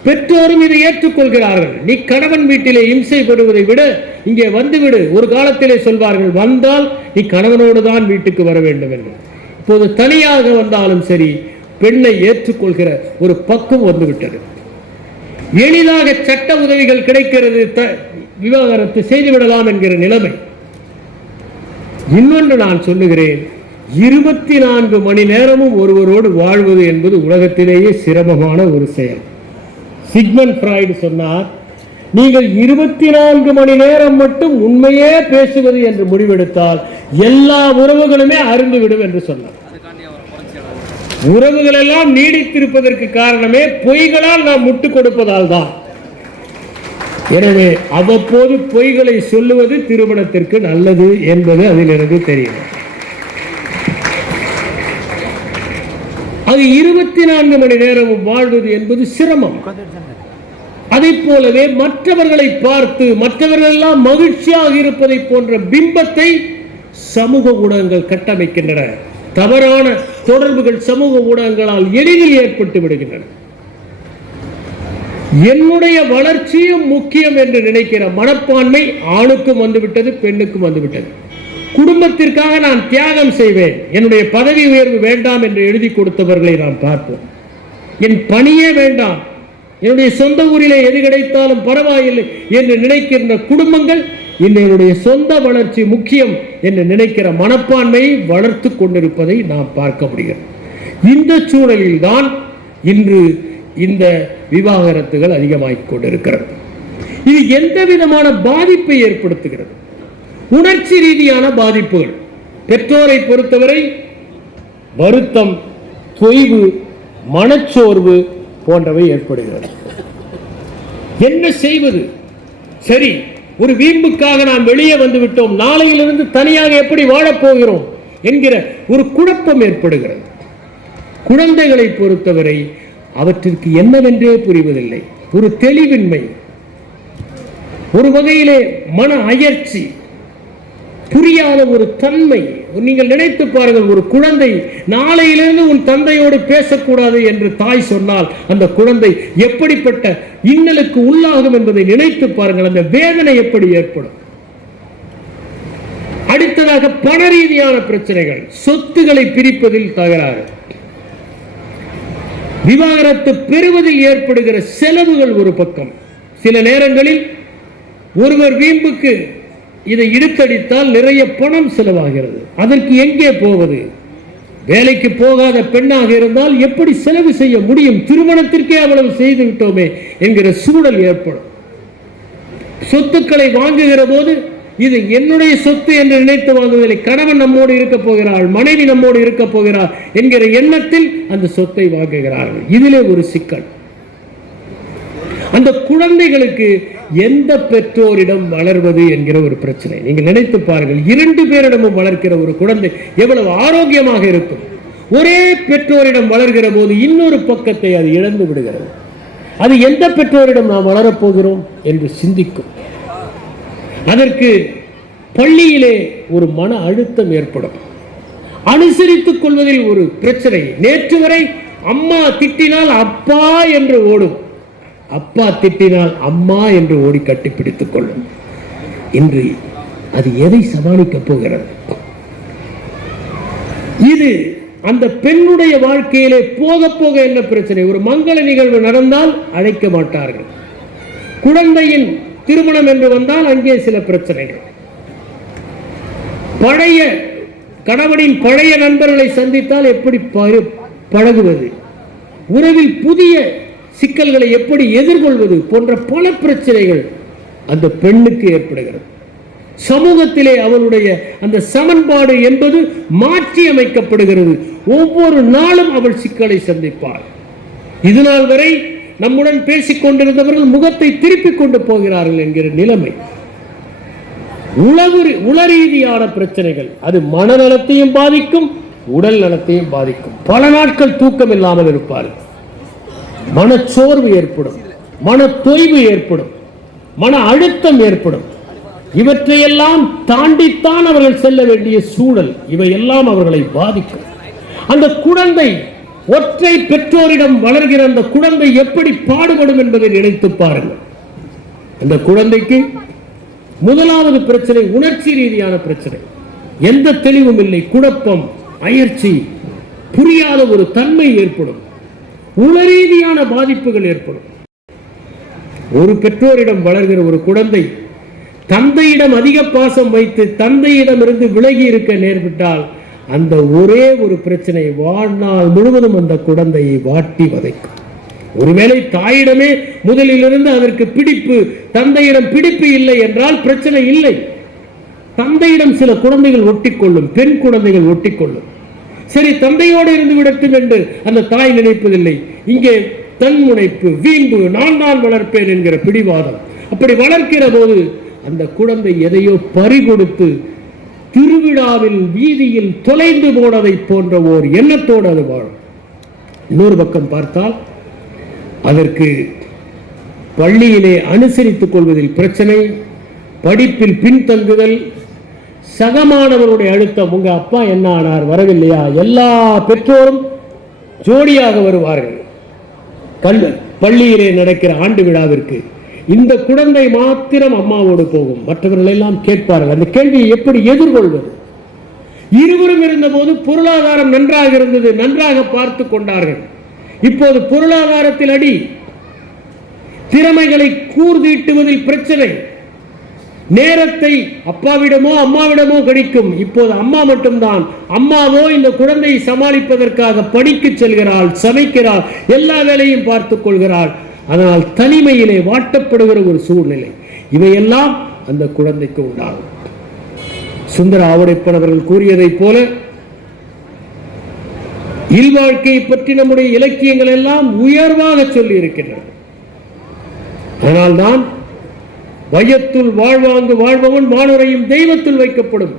பெற்றோரும் இதை ஏற்றுக்கொள்கிறார்கள். நீ கணவன் வீட்டிலே இம்சை பெறுவதை விட இங்கே வந்துவிடு. ஒரு காலத்திலே சொல்வார்கள், வந்தால் நீ கணவனோடு தான் வீட்டுக்கு வர வேண்டும் என்று. இப்போது தனியாக வந்தாலும் சரி பெண்ணை ஏற்றுக்கொள்கிற ஒரு பக்குவம் வந்துவிட்டது. எளிதாக சட்ட உதவிகள் கிடைக்கிறது, விவாகரத்து செய்துவிடலாம் என்கிற நிலைமை. இன்னொன்று நான் சொல்லுகிறேன், 24 மணி நேரமும் ஒருவரோடு வாழ்வது என்பது உலகத்திலேயே சிரமமான ஒரு செயல். சிக்மண்ட் ஃப்ராய்டு சொன்னார், நீங்கள் 24 மணி நேரம் மட்டும் உண்மையே பேசுவது என்று முடிவெடுத்தால் எல்லா உறவுகளுமே அருந்துவிடும் என்று சொன்னார். உறவுகள் எல்லாம் நீடித்திருப்பதற்கு காரணமே பொய்களால் நாம் முட்டுக் கொடுப்பதால் தான். எனவே அவ்வப்போது பொய்களை சொல்லுவது திருமணத்திற்கு நல்லது என்பது அதிலிருந்து தெரியும். அது 24 மணி நேரமும் வாழ்வது என்பது சிரமம். அதை போலவே மற்றவர்களை பார்த்து மற்றவர்கள் எல்லாம் மகிழ்ச்சியாக இருப்பதை போன்ற பிம்பத்தை சமூக ஊடகங்கள் கட்டமைக்கின்றன. தவறான தொடர்புகள் சமூக ஊடகங்களால் எளிதில் ஏற்பட்டு விடுகின்றன. என்னுடைய வளர்ச்சியும் முக்கியம் என்று நினைக்கிற மனப்பான்மை ஆணுக்கும் வந்துவிட்டது, பெண்ணுக்கும் வந்துவிட்டது. குடும்பத்திற்காக நான் தியாகம் செய்வேன், என்னுடைய பதவி உயர்வு வேண்டாம் என்று எழுதி கொடுத்தவர்களை நாம் பார்ப்போம். என் பணியே வேண்டாம், என்னுடைய சொந்த ஊரிலே எது கிடைத்தாலும் பரவாயில்லை என்று நினைக்கின்ற குடும்பங்கள் என்னுடைய சொந்த வளர்ச்சி முக்கியம் என்று நினைக்கிற மனப்பான்மையை வளர்த்து கொண்டிருப்பதை நாம் பார்க்க முடிகிறது. இந்த சூழலில் தான் இன்று இந்த விவாகரத்துகள் அதிகமாகிக் கொண்டிருக்கிறது. இது எந்த விதமான பாதிப்பை ஏற்படுத்துகிறது? உணர்ச்சி ரீதியான பாதிப்புகள். பெற்றோரை பொறுத்தவரை வருத்தம், தொய்வு, மனச்சோர்வு போன்றவை ஏற்படுகிறது. என்ன செய்வது? சரி, ஒரு வீம்புக்காக நாம் வெளியே வந்து விட்டோம், நாளையிலிருந்து தனியாக எப்படி வாழப்போகிறோம் என்கிற ஒரு குழப்பம் ஏற்படுகிறது. குழந்தைகளை பொறுத்தவரை அவற்றிற்கு என்னவென்றே புரிவதில்லை. ஒரு தெளிவின்மை, ஒரு வகையிலே மன அயற்சி, புரியாத ஒரு தன்மை. நீங்கள் நினைத்து பாருங்கள், ஒரு குழந்தை நாளையிலிருந்து உன் தந்தையோடு பேசக்கூடாது என்று தாய் சொன்னால் அந்த குழந்தை எப்படிப்பட்ட இன்னலுக்கு உள்ளாகும் என்பதை நினைத்து பாருங்கள். அந்த வேதனை எப்படி ஏற்படும்? அடுத்ததாக பண ரீதியான பிரச்சனைகள், சொத்துக்களை பிரிப்பதில் தகராறு, விவாகரத்து பெறுவதில் ஏற்படுகிற செலவுகள் ஒரு பக்கம். சில நேரங்களில் ஒருவர் வீம்புக்கு இதை இழுத்தடித்தால் நிறைய பணம் செலவாகிறது. அதற்கு எங்கே போவது? வேலைக்கு போகாத பெண்ணாக இருந்தால் எப்படி செலவு செய்ய முடியும்? திருமணத்திற்கே அவ்வளவு செய்து விட்டோமே என்கிற சூழல் ஏற்படும். சொத்துக்களை வாங்குகிற போது இது என்னுடைய சொத்து என்று நினைத்து வாங்குவதில்லை. கணவன் நம்மோடு இருக்க போகிறாள், மனைவி நம்மோடு இருக்க போகிறார் என்கிற எண்ணத்தில் அந்த சொத்தை வாங்குகிறார்கள். இதிலே ஒரு சிக்கல். அந்த குழந்தைகளுக்கு எந்த பெற்றோரிடம் வளர்வது என்கிற ஒரு பிரச்சனை. நீங்கள் நினைத்து பாருங்கள், 2 பேரிடமும் வளர்க்கிற ஒரு குழந்தை எவ்வளவு ஆரோக்கியமாக இருக்கும். ஒரே பெற்றோரிடம் வளர்கிற போது இன்னொரு பக்கத்தை அது இழந்து விடுகிறது. அது எந்த பெற்றோரிடம் நாம் வளரப்போகிறோம் என்று சிந்திக்கும். அதற்கு பள்ளியிலே ஒரு மன அழுத்தம் ஏற்படும். அனுசரித்துக் கொள்வதில் ஒரு பிரச்சனை. நேற்று வரை அம்மா திட்டினால் அப்பா என்று ஓடும், அப்பா திட்டினால் அம்மா என்று ஓடி கட்டிப்பிடித்துக் கொள்ளும். இன்று அது எதை சமாளிக்கப் போகிறது? இது அந்த பெண்ணுடைய வாழ்க்கையிலே போக போக என்ன பிரச்சனை? ஒரு மங்கள நிகழ்வு நடந்தால் அழைக்க மாட்டார்கள். குழந்தையின் திருமணம் என்று வந்தால் அங்கே சில பிரச்சனைகள். பழைய கணவனின் பழைய நண்பர்களை சந்தித்தால் எப்படி பழகுவது, உறவில் புதிய சிக்கல்களை எப்படி எதிர்கொள்வது போன்ற பல பிரச்சனைகள் அந்த பெண்ணுக்கு ஏற்படுகிறது. சமூகத்திலே அவளுடைய அந்த சமன்பாடு என்பது மாற்றி அமைக்கப்படுகிறது. ஒவ்வொரு நாளும் அவள் சிக்கலை சந்திப்பாள். இதுநாள் வரை நம்முடன் பேசிக் கொண்டிருந்தவர்கள் முகத்தை திருப்பிக் கொண்டு போகிறார்கள் என்கிற நிலைமை. உளரீதியான பிரச்சனைகள், அது மனநலத்தையும் பாதிக்கும், உடல் நலத்தையும் பாதிக்கும். பல நாட்கள் தூக்கம் இல்லாமல் இருப்பார்கள். மனச்சோர்வு ஏற்படும், மன தொய்வு ஏற்படும், மன அழுத்தம் ஏற்படும். இவற்றையெல்லாம் தாண்டித்தான் அவர்கள் செல்ல வேண்டிய சூழல். இவையெல்லாம் அவர்களை பாதிக்கும். அந்த குழந்தை ஒற்றை பெற்றோரிடம் வளர்கிற அந்த குழந்தை எப்படி பாடுபடும் என்பதை நினைத்து பாருங்கள். அந்த குழந்தைக்கு முதலாவது பிரச்சனை உணர்ச்சி ரீதியான பிரச்சனை. எந்த தெளிவும் இல்லை, குழப்பம், அயற்சி, புரியாத ஒரு தன்மை ஏற்படும், உளரீதியான பாதிப்புகள் ஏற்படும். ஒரு பெற்றோரிடம் வளர்கிற ஒரு குழந்தை தந்தையிடம் அதிக பாசம் வைத்து தந்தையிடமிருந்து விலகி இருக்க நேர்விட்டால் அந்த ஒரே ஒரு பிரச்சனை வாழ்நாள் முழுவதும் அந்த குழந்தையை வாட்டி வதைக்கும். ஒருவேளை தாயிடமே முதலிலிருந்து அதற்கு பிடிப்பு, தந்தையிடம் பிடிப்பு இல்லை என்றால் பிரச்சனை இல்லை. தந்தையிடம் சில குழந்தைகள் ஒட்டிக்கொள்ளும், பெண் குழந்தைகள் ஒட்டிக்கொள்ளும். சரி, தந்தையோடு இருந்து விடட்டும் என்று அந்த தாய் நினைப்பதில்லை. இங்கே தன்முனைப்பு, வீம்பு, நான் வளர்ப்பேன் என்கிற பிடிவாதம். அப்படி வளர்க்கிற போது அந்த குழந்தை எதையோ பறிகொடுத்து திருவிழாவில் வீதியில் தொலைந்து போனதை போன்ற ஓர் எண்ணத்தோடு அது வாழும். இன்னொரு பக்கம் பார்த்தால் அதற்கு பள்ளியிலே அனுசரித்துக் கொள்வதில் பிரச்சனை, படிப்பில் பின்தங்குதல், சகமானவருடைய அழுத்தம். உங்க அப்பா என்ன ஆனார், வரவில்லையா? எல்லா பெற்றோரும் ஜோடியாக வருவார்கள் பள்ளியிலே நடக்கிற ஆண்டு விழாவிற்கு. இந்த குழந்தை மாத்திரம் அம்மாவோடு போகும், மற்றவர்கள் எல்லாம் கேட்பார்கள். அந்த கேள்வியை எப்படி எதிர்கொள்வது? இருவரும் இருந்தபோது பொருளாதாரம் நன்றாக இருந்தது, நன்றாக பார்த்து கொண்டார்கள். இப்போது பொருளாதாரத்தில் அடி, திறமைகளை கூர்தீட்டுவதில் பிரச்சனை, நேரத்தை அப்பாவிடமோ அம்மாவிடமோ கிடைக்கும். இப்போது அம்மா மட்டும்தான். அம்மாவோ இந்த குழந்தையை சமாளிப்பதற்காக பணிக்கு செல்கிறாள், சமைக்கிறாள், எல்லா வேலையும் பார்த்துக் கொள்கிறாள். அதனால் தனிமையிலே வாட்டப்படுகிற ஒரு சூழ்நிலை. இவையெல்லாம் அந்த குழந்தைக்கு உண்டாகும். சுந்தர ஆவுடைப்பன் அவர்கள் கூறியதைப் போல இல்வாழ்க்கையை பற்றி நம்முடைய இலக்கியங்கள் எல்லாம் உயர்வாக சொல்லி இருக்கின்றன. அதனால்தான் வையத்துள் வாழ்வாங்கு வாழ்பவன் வானுரையும் தெய்வத்துள் வைக்கப்படும்.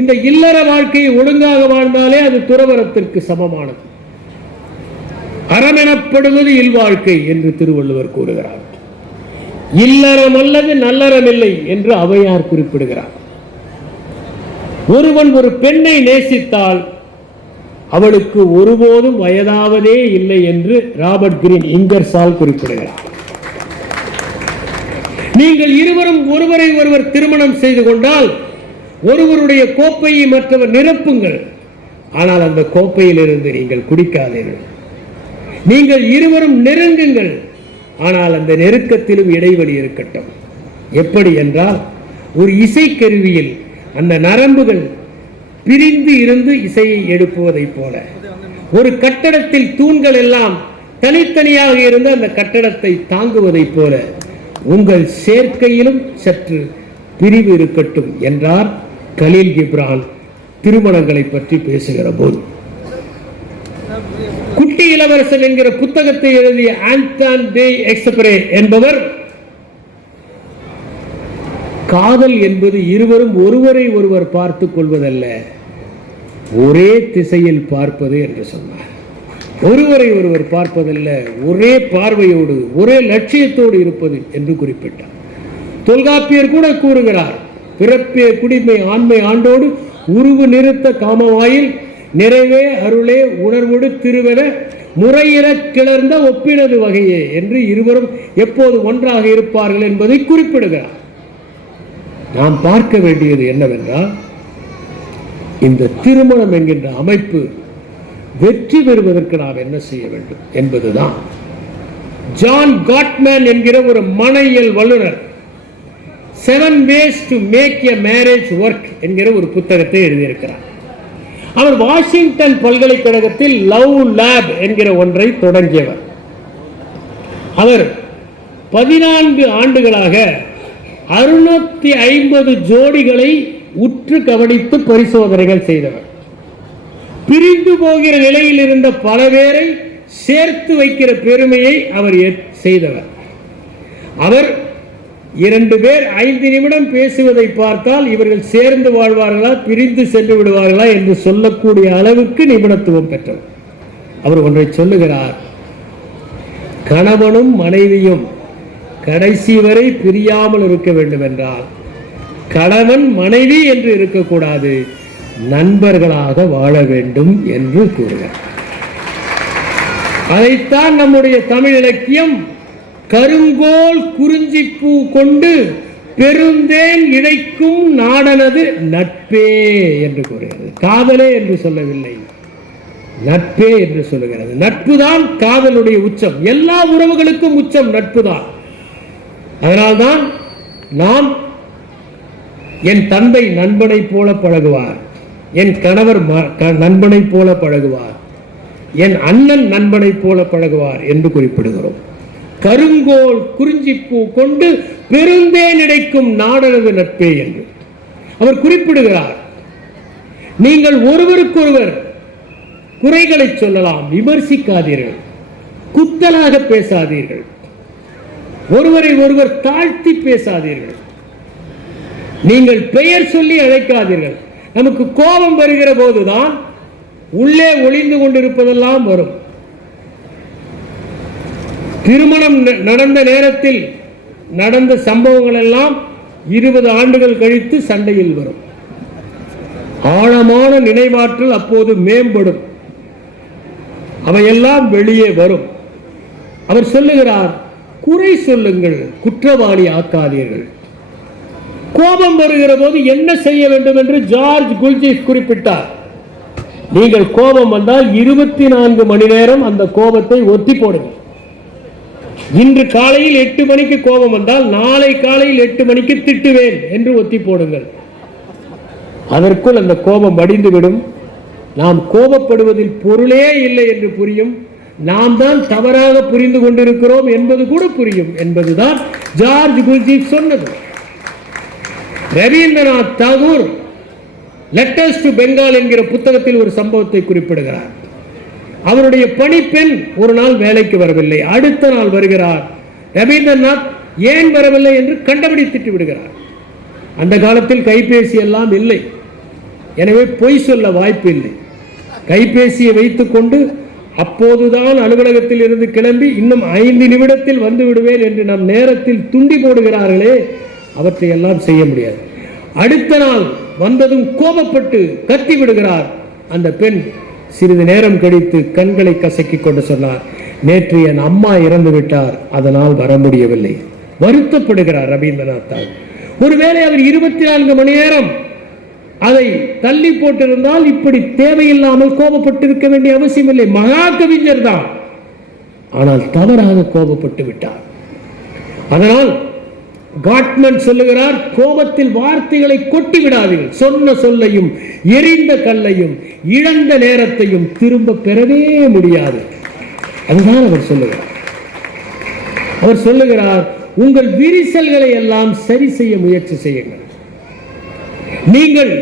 இந்த இல்லற வாழ்க்கையை ஒழுங்காக வாழ்ந்தாலே அது துறவரத்திற்கு சமமானது. அறம் எனப்படுவது இல்வாழ்க்கை என்று திருவள்ளுவர் கூறுகிறார். இல்லறம் அல்லது நல்லறம் இல்லை என்று ஔவையார் குறிப்பிடுகிறார். ஒருவன் ஒரு பெண்ணை நேசித்தால் அவளுக்கு ஒருபோதும் வயதாவதே இல்லை என்று ராபர்ட் கிரீன் இங்கர்சால் குறிப்பிடுகிறார். நீங்கள் இருவரும் ஒருவரை ஒருவர் திருமணம் செய்து கொண்டால் ஒருவருடைய கோப்பையை மற்றவர் நிரப்புங்கள், ஆனால் அந்த கோப்பையில் இருந்து நீங்கள் குடிக்காதீர்கள். நீங்கள் இருவரும் நெருங்குங்கள், ஆனால் அந்த நெருக்கத்திலும் இடைவெளி இருக்கட்டும். எப்படி என்றால், ஒரு இசைக்கருவியில் அந்த நரம்புகள் பிரிந்து இருந்து இசையை எழுப்புவதை போல, ஒரு கட்டடத்தில் தூண்கள் எல்லாம் தனித்தனியாக இருந்து அந்த கட்டடத்தை தாங்குவதை போல உங்கள் சேர்க்கையிலும் சற்று பிரிவு இருக்கட்டும் என்றார் கலீல் கிப்ரான் திருமணங்களை பற்றி பேசுகிற போது. குட்டி இளவரசன் என்கிற புத்தகத்தை எழுதிய ஆண்டான் டே எக்ஸ்பிரே என்பவர் காதல் என்பது இருவரும் ஒருவரை ஒருவர் பார்த்துக் கொள்வதல்ல, ஒரே திசையில் பார்ப்பது என்று சொன்னார். ஒருவரை ஒருவர் பார்ப்பதல்ல, ஒரே பார்வையோடு ஒரே லட்சியத்தோடு இருப்பது என்று குறிப்பிட்டார். தொல்காப்பியர் கூட கூறுகிறார், பிறப்பே குடிமை ஆண்மை ஆண்டோடு உருவு நிறுத்த காமவாயில் நிறைவே அருளே உணர்வோடு திருவென முறையிற கிளர்ந்த ஒப்பினது வகையே என்று இருவரும் எப்போது ஒன்றாக இருப்பார்கள் என்பதை குறிப்பிடுகிறார். நாம் பார்க்க வேண்டியது என்னவென்றால், இந்த திருமணம் என்கின்ற அமைப்பு வெற்றி பெறுவதற்கு நாம் என்ன செய்ய வேண்டும் என்பதுதான். ஜான் காட்மேன் என்கிற ஒரு மனையியல் வல்லுநர் 7 ways to make a marriage work என்கிற ஒரு புத்தகத்தை எழுதியிருக்கிறார். அவர் வாஷிங்டன் பல்கலைக்கழகத்தில் லவ் லேப் என்கிற ஒன்றை தொடங்கியவர். அவர் 14 ஆண்டுகளாக 650 ஜோடிகளை உற்று கவனித்து பரிசோதனைகள் செய்தவர். பிரிந்து போகிற நிலையில் இருந்த பல பேரை சேர்த்து வைக்கிற பெருமையை அவர் செய்தவர். அவர் 2 பேர் 5 நிமிடம் பேசுவதை பார்த்தால் இவர்கள் சேர்ந்து வாழ்வார்களா பிரிந்து சென்று விடுவார்களா என்று சொல்லக்கூடிய அளவுக்கு நிபுணத்துவம் பெற்றவர். அவர் ஒன்றை சொல்லுகிறார், கணவனும் மனைவியும் கடைசி வரை பிரியாமல் இருக்க வேண்டும் என்றால் கணவன் மனைவி என்று இருக்கக்கூடாது, நண்பர்களாக வாழ வேண்டும் என்று கூறுகிறார். அதைத்தான் நம்முடைய தமிழ் இலக்கியம் கருங்கோல் குறிஞ்சிப்பூ கொண்டு பெருந்தேன் இழைக்கும் நாடனது நட்பே என்று கூறுகிறது. காதலே என்று சொல்லவில்லை, நட்பே என்று சொல்லுகிறது. நட்புதான் காதலுடைய உச்சம். எல்லா உறவுகளுக்கும் உச்சம் நட்புதான். அதனால்தான் நாம், என் தந்தை நண்பனை போல பழகுவார், என் கணவர் நண்பனை போல பழகுவார், என் அண்ணன் நண்பனை போல பழகுவார் என்று குறிப்பிடுகிறோம். கருங்கோல் குறிஞ்சிப்பூ கொண்டு பெருந்தேன் இடைக்கும் நாடனது நட்பே என்று அவர் குறிப்பிடுகிறார். நீங்கள் ஒருவருக்கொருவர் குறைகளை சொல்லலாம், விமர்சிக்காதீர்கள், குத்தலாக பேசாதீர்கள், ஒருவரை ஒருவர் தாழ்த்தி பேசாதீர்கள், நீங்கள் பெயர் சொல்லி அழைக்காதீர்கள். நமக்கு கோபம் வருகிற போதுதான் உள்ளே ஒளிந்து கொண்டிருப்பதெல்லாம் வரும். திருமணம் நடந்த நேரத்தில் நடந்த சம்பவங்கள் எல்லாம் 20 ஆண்டுகள் கழித்து சண்டையில் வரும். ஆழமான நினைவாற்றல் அப்போது மேம்படும், அவையெல்லாம் வெளியே வரும். அவர் சொல்லுகிறார், குறை சொல்லுங்கள், குற்றவாளி ஆக்காதீர்கள். கோபம் வருகிற போது என்ன செய்ய வேண்டும் என்று ஜார்ஜ் குல்ஜிஃப் குறிப்பிட்டார். நீங்கள் கோபம் வந்தால் 24 மணி நேரம் அந்த கோபத்தை ஒத்தி போடுங்கள். இன்று காலையில் 8 மணிக்கு கோபம் வந்தால் நாளை காலையில் 8 மணிக்கு திட்டுவேன் என்று ஒத்தி போடுங்கள். அதற்குள் அந்த கோபம் வடிந்துவிடும். நாம் கோபப்படுவதில் பொருளே இல்லை என்று புரியும். நாம் தான் தவறாக புரிந்து கொண்டிருக்கிறோம் என்பது கூட புரியும் என்பதுதான் ஜார்ஜ் குல்ஜிஃப் சொன்னது. ரவீந்திரநாத் தாகூர் லெட்டர்ஸ் டு பெங்கால் என்கிற புத்தகத்தில் ஒரு சம்பவத்தை குறிப்பிடுகிறார். அவருடைய பணிப்பெண் ஒரு நாள் வேலைக்கு வரவில்லை, அடுத்த நாள் வருகிறார். ரவீந்திரநாத் ஏன் வரவில்லை என்று கண்டுபிடித்து விடுகிறார். அந்த காலத்தில் கைபேசி எல்லாம் இல்லை, எனவே பொய் சொல்ல வாய்ப்பு இல்லை. கைபேசியை வைத்துக் கொண்டு அப்போதுதான் அலுவலகத்தில் இருந்து கிளம்பி இன்னும் 5 நிமிடத்தில் வந்து விடுவேன் என்று நம் நேரத்தில் துண்டி போடுகிறார்களே, அவற்றை எல்லாம் செய்ய முடியாது. அடுத்த நாள் வந்ததும் கோபப்பட்டு கத்தி விடுகிறார். அந்த பெண் சிறிது நேரம் கழித்து கண்களை கசக்கி கொண்டு சொன்னார், நேற்று என் அம்மா இறந்து விட்டார், அதனால் வர முடியவில்லை. வருத்தப்படுகிறார் ரவீந்திரநாத் தாகூர். ஒருவேளை அவர் 24 மணி நேரம் அதை தள்ளி போட்டிருந்தால் இப்படி தேவையில்லாமல் கோபப்பட்டிருக்க வேண்டிய அவசியம் இல்லை. மகா கவிஞர் தான், ஆனால் தவறாக கோபப்பட்டு விட்டார். அதனால் காட்மன் சொல்லுகிறார், கோபத்தில் வார்த்தைகளை கொட்டி விடாதீர்கள். சொன்ன சொல்லையும் எரிந்த கல்லையும் இழந்த நேரத்தையும் திரும்ப பெறவே முடியாது. அதுதான் அவர் சொல்லுகிறார். அவர் சொல்லுகிறார், உங்கள் விரிசல்களை எல்லாம் சரி செய்ய முயற்சி செய்யுங்கள். நீங்கள்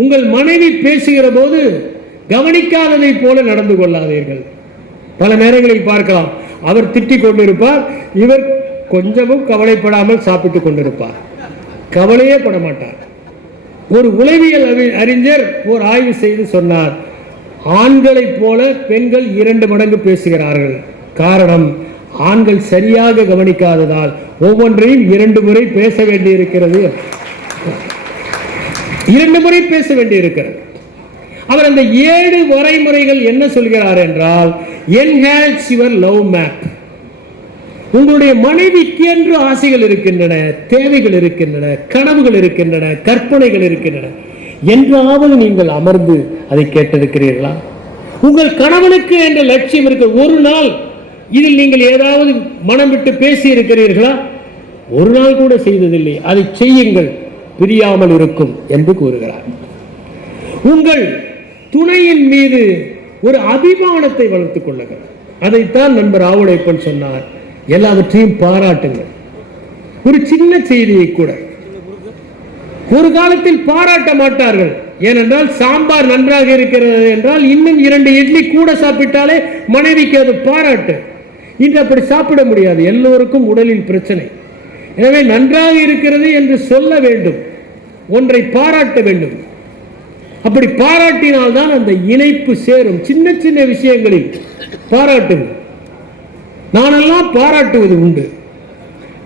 உங்கள் மனைவி பேசுகிற போது கவனிக்காததை போல நடந்து கொள்ளாதீர்கள். பல நேரங்களில் பார்க்கலாம், அவர் திட்டிக் கொண்டிருப்பார், இவர் கொஞ்சமும் கவலைப்படாமல் சாப்பிட்டுக் கொண்டிருப்பார், கவலையே பட மாட்டார். ஒரு உளவியல் அறிஞர் ஒரு ஆய்வு செய்து சொன்னார், ஆண்களைப் போல பெண்கள் 2 மடங்கு பேசுகிறார்கள். காரணம், ஆண்கள் சரியாக கவனிக்காததால் ஒவ்வொன்றையும் 2 முறை பேச வேண்டியிருக்கிறது. 2 முறை பேச வேண்டியிருக்கிறது. அவர் அந்த 7 வரைமுறைகள் என்ன சொல்கிறார் என்றால், enhance your love map. உங்களுடைய மனைவிக்கு என்று ஆசைகள் இருக்கின்றன, தேவைகள் இருக்கின்றன, கனவுகள் இருக்கின்றன, கற்பனைகள் இருக்கின்றன. என்றாவது நீங்கள் அமர்ந்து அதை கேட்டிருக்கிறீர்களா? உங்கள் கணவனுக்கு என்ற லட்சியம் இருக்க ஒரு நாள் இதில் நீங்கள் ஏதாவது மனம் விட்டு பேசி இருக்கிறீர்களா? ஒரு நாள் கூட செய்ததில்லை. அதை செய்யுங்கள், பிரியாமல் இருக்கும் என்று கூறுகிறார். உங்கள் துணையின் மீது ஒரு அபிமானத்தை வளர்த்துக் கொள்ளுங்கள். அதைத்தான் நண்பர் ஆவுடைப்பன் சொன்னார், எல்லாவற்றையும் பாராட்டுங்கள். ஒரு சின்ன செய்தியை கூட ஒரு காலத்தில் பாராட்ட மாட்டார்கள். ஏனென்றால் சாம்பார் நன்றாக இருக்கிறது என்றால் இன்னும் 2 இட்லி கூட சாப்பிட்டாலே மனைவிக்கு அது பாராட்டு. இன்று அப்படி சாப்பிட முடியாது, எல்லோருக்கும் உடலில் பிரச்சனை. எனவே நன்றாக இருக்கிறது என்று சொல்ல வேண்டும், ஒன்றை பாராட்ட வேண்டும். அப்படி பாராட்டினால்தான் அந்த இணைப்பு சேரும். சின்ன சின்ன விஷயங்களில் பாராட்டுங்கள். நானெல்லாம் பாராட்டுவது உண்டு.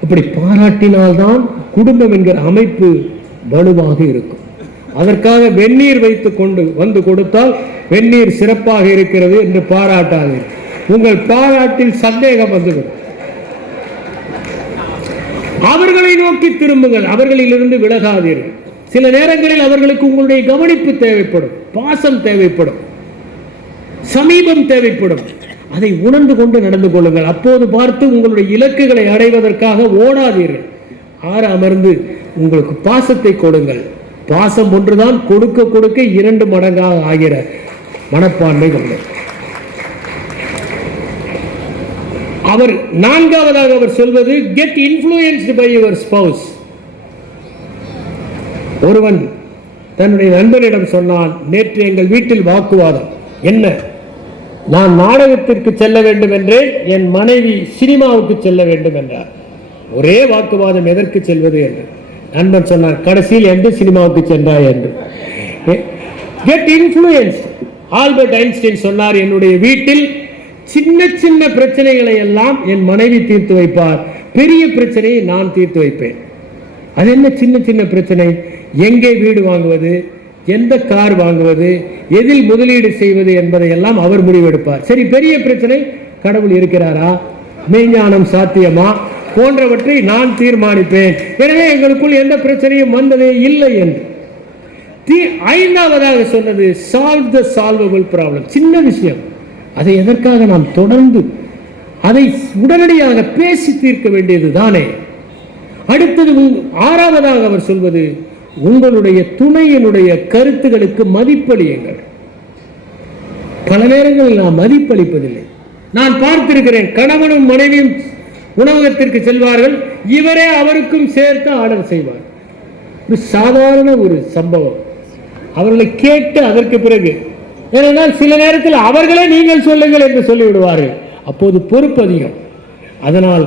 அப்படி பாராட்டினால்தான் குடும்பம் என்கிற அமைப்பு வலுவாக இருக்கும். அதற்காக வெந்நீர் வைத்துக் கொண்டு வந்து கொடுத்தால் வெந்நீர் சிறப்பாக இருக்கிறது என்று பாராட்டாது. உங்கள் பாராட்டில் சந்தேகம் வந்துவிடும். அவர்களை நோக்கி திரும்புங்கள், அவர்களிலிருந்து விலகாதீர்கள். சில நேரங்களில் அவர்களுக்கு உங்களுடைய கவனிப்பு தேவைப்படும், பாசம் தேவைப்படும், சமீபம் தேவைப்படும். அதை உணர்ந்து கொண்டு நடந்து கொள்ளுங்கள். அப்போது பார்த்து உங்களுடைய இலக்குகளை அடைவதற்காக ஓடாதீர்கள். அமர்ந்து உங்களுக்கு பாசத்தை கொடுங்கள். பாசம் ஒன்றுதான் கொடுக்க கொடுக்க 2 மடங்காக ஆகிற மனப்பான்மை கொண்டு அவர் 4ஆவதாக அவர் சொல்வது, get influenced by your spouse. ஒருவன் தன்னுடைய நண்பனிடம் சொன்னான், நேற்று எங்கள் வீட்டில் வாக்குவாதம். என்ன? நான் நாடகத்திற்கு செல்ல வேண்டும் என்றேன், என் மனைவி சினிமாவுக்கு செல்ல வேண்டும் என்றார். ஒரே வாக்குவாதம், எதற்கு செல்வது என்று. நண்பன் சொன்னார், கடைசியில் எந்த சினிமாவுக்கு சென்றாய் என்று. Get influenced. ஆல்பர்ட் ஐன்ஸ்டைன் சொன்னார், என்னுடைய வீட்டில் சின்ன சின்ன பிரச்சனைகளை எல்லாம் என் மனைவி தீர்த்து வைப்பார், பெரிய பிரச்சனையை நான் தீர்த்து வைப்பேன். அது என்ன சின்ன சின்ன பிரச்சனை? எங்கே வீடு வாங்குவது, எந்த கார் வாங்குவது, எதில் முதலீடு செய்வது என்பதை எல்லாம் அவர் முடிவெடுப்பார். சரி, பெரிய பிரச்சனை, கடவுள் இருக்கிறாரா, மெய்ஞானம் சாத்தியமா போன்றவற்றை நான் தீர்மானிப்பேன். எனவே எங்களுக்குள் எந்த பிரச்சனையும் வந்ததே இல்லை என்று. 5ஆவதாக சொன்னது, சால்வ் த சால்வபிள் ப்ராப்ளம். சின்ன விஷயம், அதை எதற்காக நாம் தொடர்ந்து அதை உடனடியாக பேசி தீர்க்க வேண்டியது தானே. அடுத்தது 6ஆவதாக அவர் சொல்வது, உங்களுடைய துணையினுடைய கருத்துகளுக்கு மதிப்பளியுங்கள். பல நேரங்களில் நாம் மதிப்பளிப்பதில்லை. நான் பார்த்திருக்கிறேன், கணவனும் மனைவியும் உணவகத்திற்கு செல்வார்கள், இவரே அவருக்கும் சேர்த்து ஆர்டர் செய்வார். ஒரு சாதாரண ஒரு சம்பவம். அவர்களை கேட்டு அதற்கு பிறகு, ஏனென்றால் சில நேரத்தில் அவர்களே நீங்கள் சொல்லுங்கள் என்று சொல்லிவிடுவார்கள். அப்போது பொறுப்பு அதிகம். அதனால்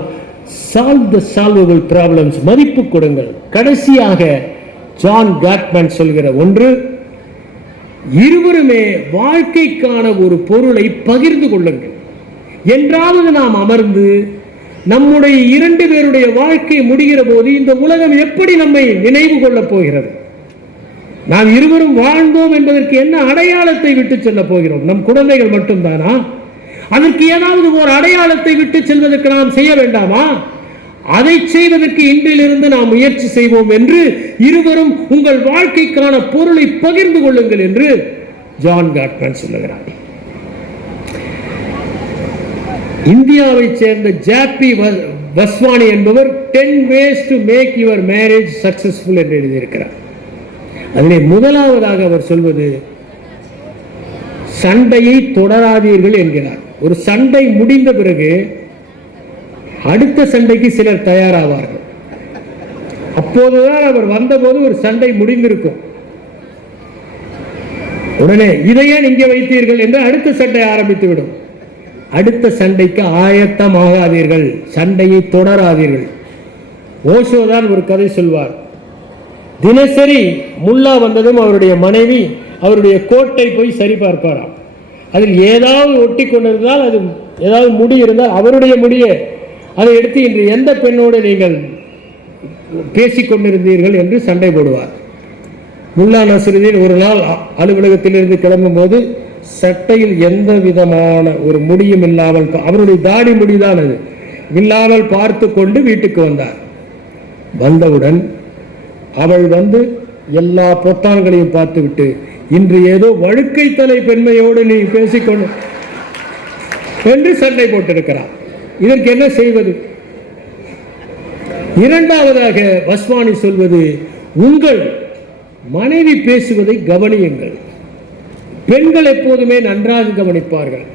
சால்வ் த சால்வபிள் ப்ராப்ளம்ஸ், மதிப்பு கொடுங்கள். கடைசியாக ஜான் காட்மேன் சொல்கிற ஒன்று, இருவருமே வாழ்க்கைக்கான ஒரு பொருளை பகிர்ந்து கொள்ளுங்கள். என்றாவது நாம் அமர்ந்து நம்முடைய 2 பேருடைய வாழ்க்கை முடிகிற போது இந்த உலகம் எப்படி நம்மை நினைவு கொள்ளப் போகிறது? நாம் இருவரும் வாழ்ந்தோம் என்பதற்கு என்ன அடையாளத்தை விட்டு செல்ல போகிறோம்? நம் குழந்தைகள் மட்டும்தானா? அதற்கு ஏதாவது ஒரு அடையாளத்தை விட்டு செல்வதற்கு நாம் செய்ய வேண்டாமா? அதை செய்வதற்கு இன்றிலிருந்து நாம் முயற்சி செய்வோம் என்று இருவரும் உங்கள் வாழ்க்கைக்கான பொருளை பகிர்ந்து கொள்ளுங்கள் என்று ஜான் காட்மேன் சொல்லுகிறார். இந்தியாவை சேர்ந்த ஜாப்பி வஸ்வானி என்பவர் 10 ways to make your marriage successful என்று எழுதியிருக்கிறார். அதிலே முதலாவதாக அவர் சொல்வது, சண்டையை தொடராதீர்கள் என்கிறார். ஒரு சண்டை முடிந்த பிறகு அடுத்த சண்டைக்கு சிலர் தயாராவார்கள். அப்போதுதான் அவர் வந்தபோது ஒரு சண்டை முடிந்திருக்கும். உடனே இதையே இங்கே வைத்தீர்கள் என்று அடுத்த சண்டை ஆரம்பித்து விடும். அடுத்த சண்டைக்கு ஆயத்தமாகாதீர்கள், சண்டையை தொடராதீர்கள். ஓஷோதான் ஒரு கதை சொல்வார். தினசரி முல்லா வந்ததும் அவருடைய மனைவி அவருடைய கோட்டை போய் சரி பார்ப்பாராம். அதில் ஏதாவது ஒட்டி கொண்டிருந்தால், அது ஏதாவது முடி இருந்தால் அவருடைய முடியை அதை எடுத்து இன்று எந்த பெண்ணோடு நீங்கள் பேசிக்கொண்டிருந்தீர்கள் என்று சண்டை போடுவார். முல்லா நஸ்ருதீன் ஒரு நாள் அலுவலகத்திலிருந்து கிளம்பும் போது சட்டையில் எந்த விதமான ஒரு முடியும் இல்லாமல், அவருடைய தாடி முடிதான் அது இல்லாமல் பார்த்து கொண்டு வீட்டுக்கு வந்தார். வந்தவுடன் அவள் வந்து எல்லா பொத்தான்களையும் பார்த்துவிட்டு, இன்று ஏதோ வழுக்கை தலை பெண்மையோடு நீ பேசிக்கொண்டு என்று சண்டை போட்டிருக்கிறார். இதற்கு என்ன செய்வது? இரண்டாவதாக வஸ்வானி சொல்வது, உங்கள் மனைவி பேசுவதை கவனியுங்கள். பெண்கள் எப்போதுமே நன்றாக கவனிப்பார்கள்.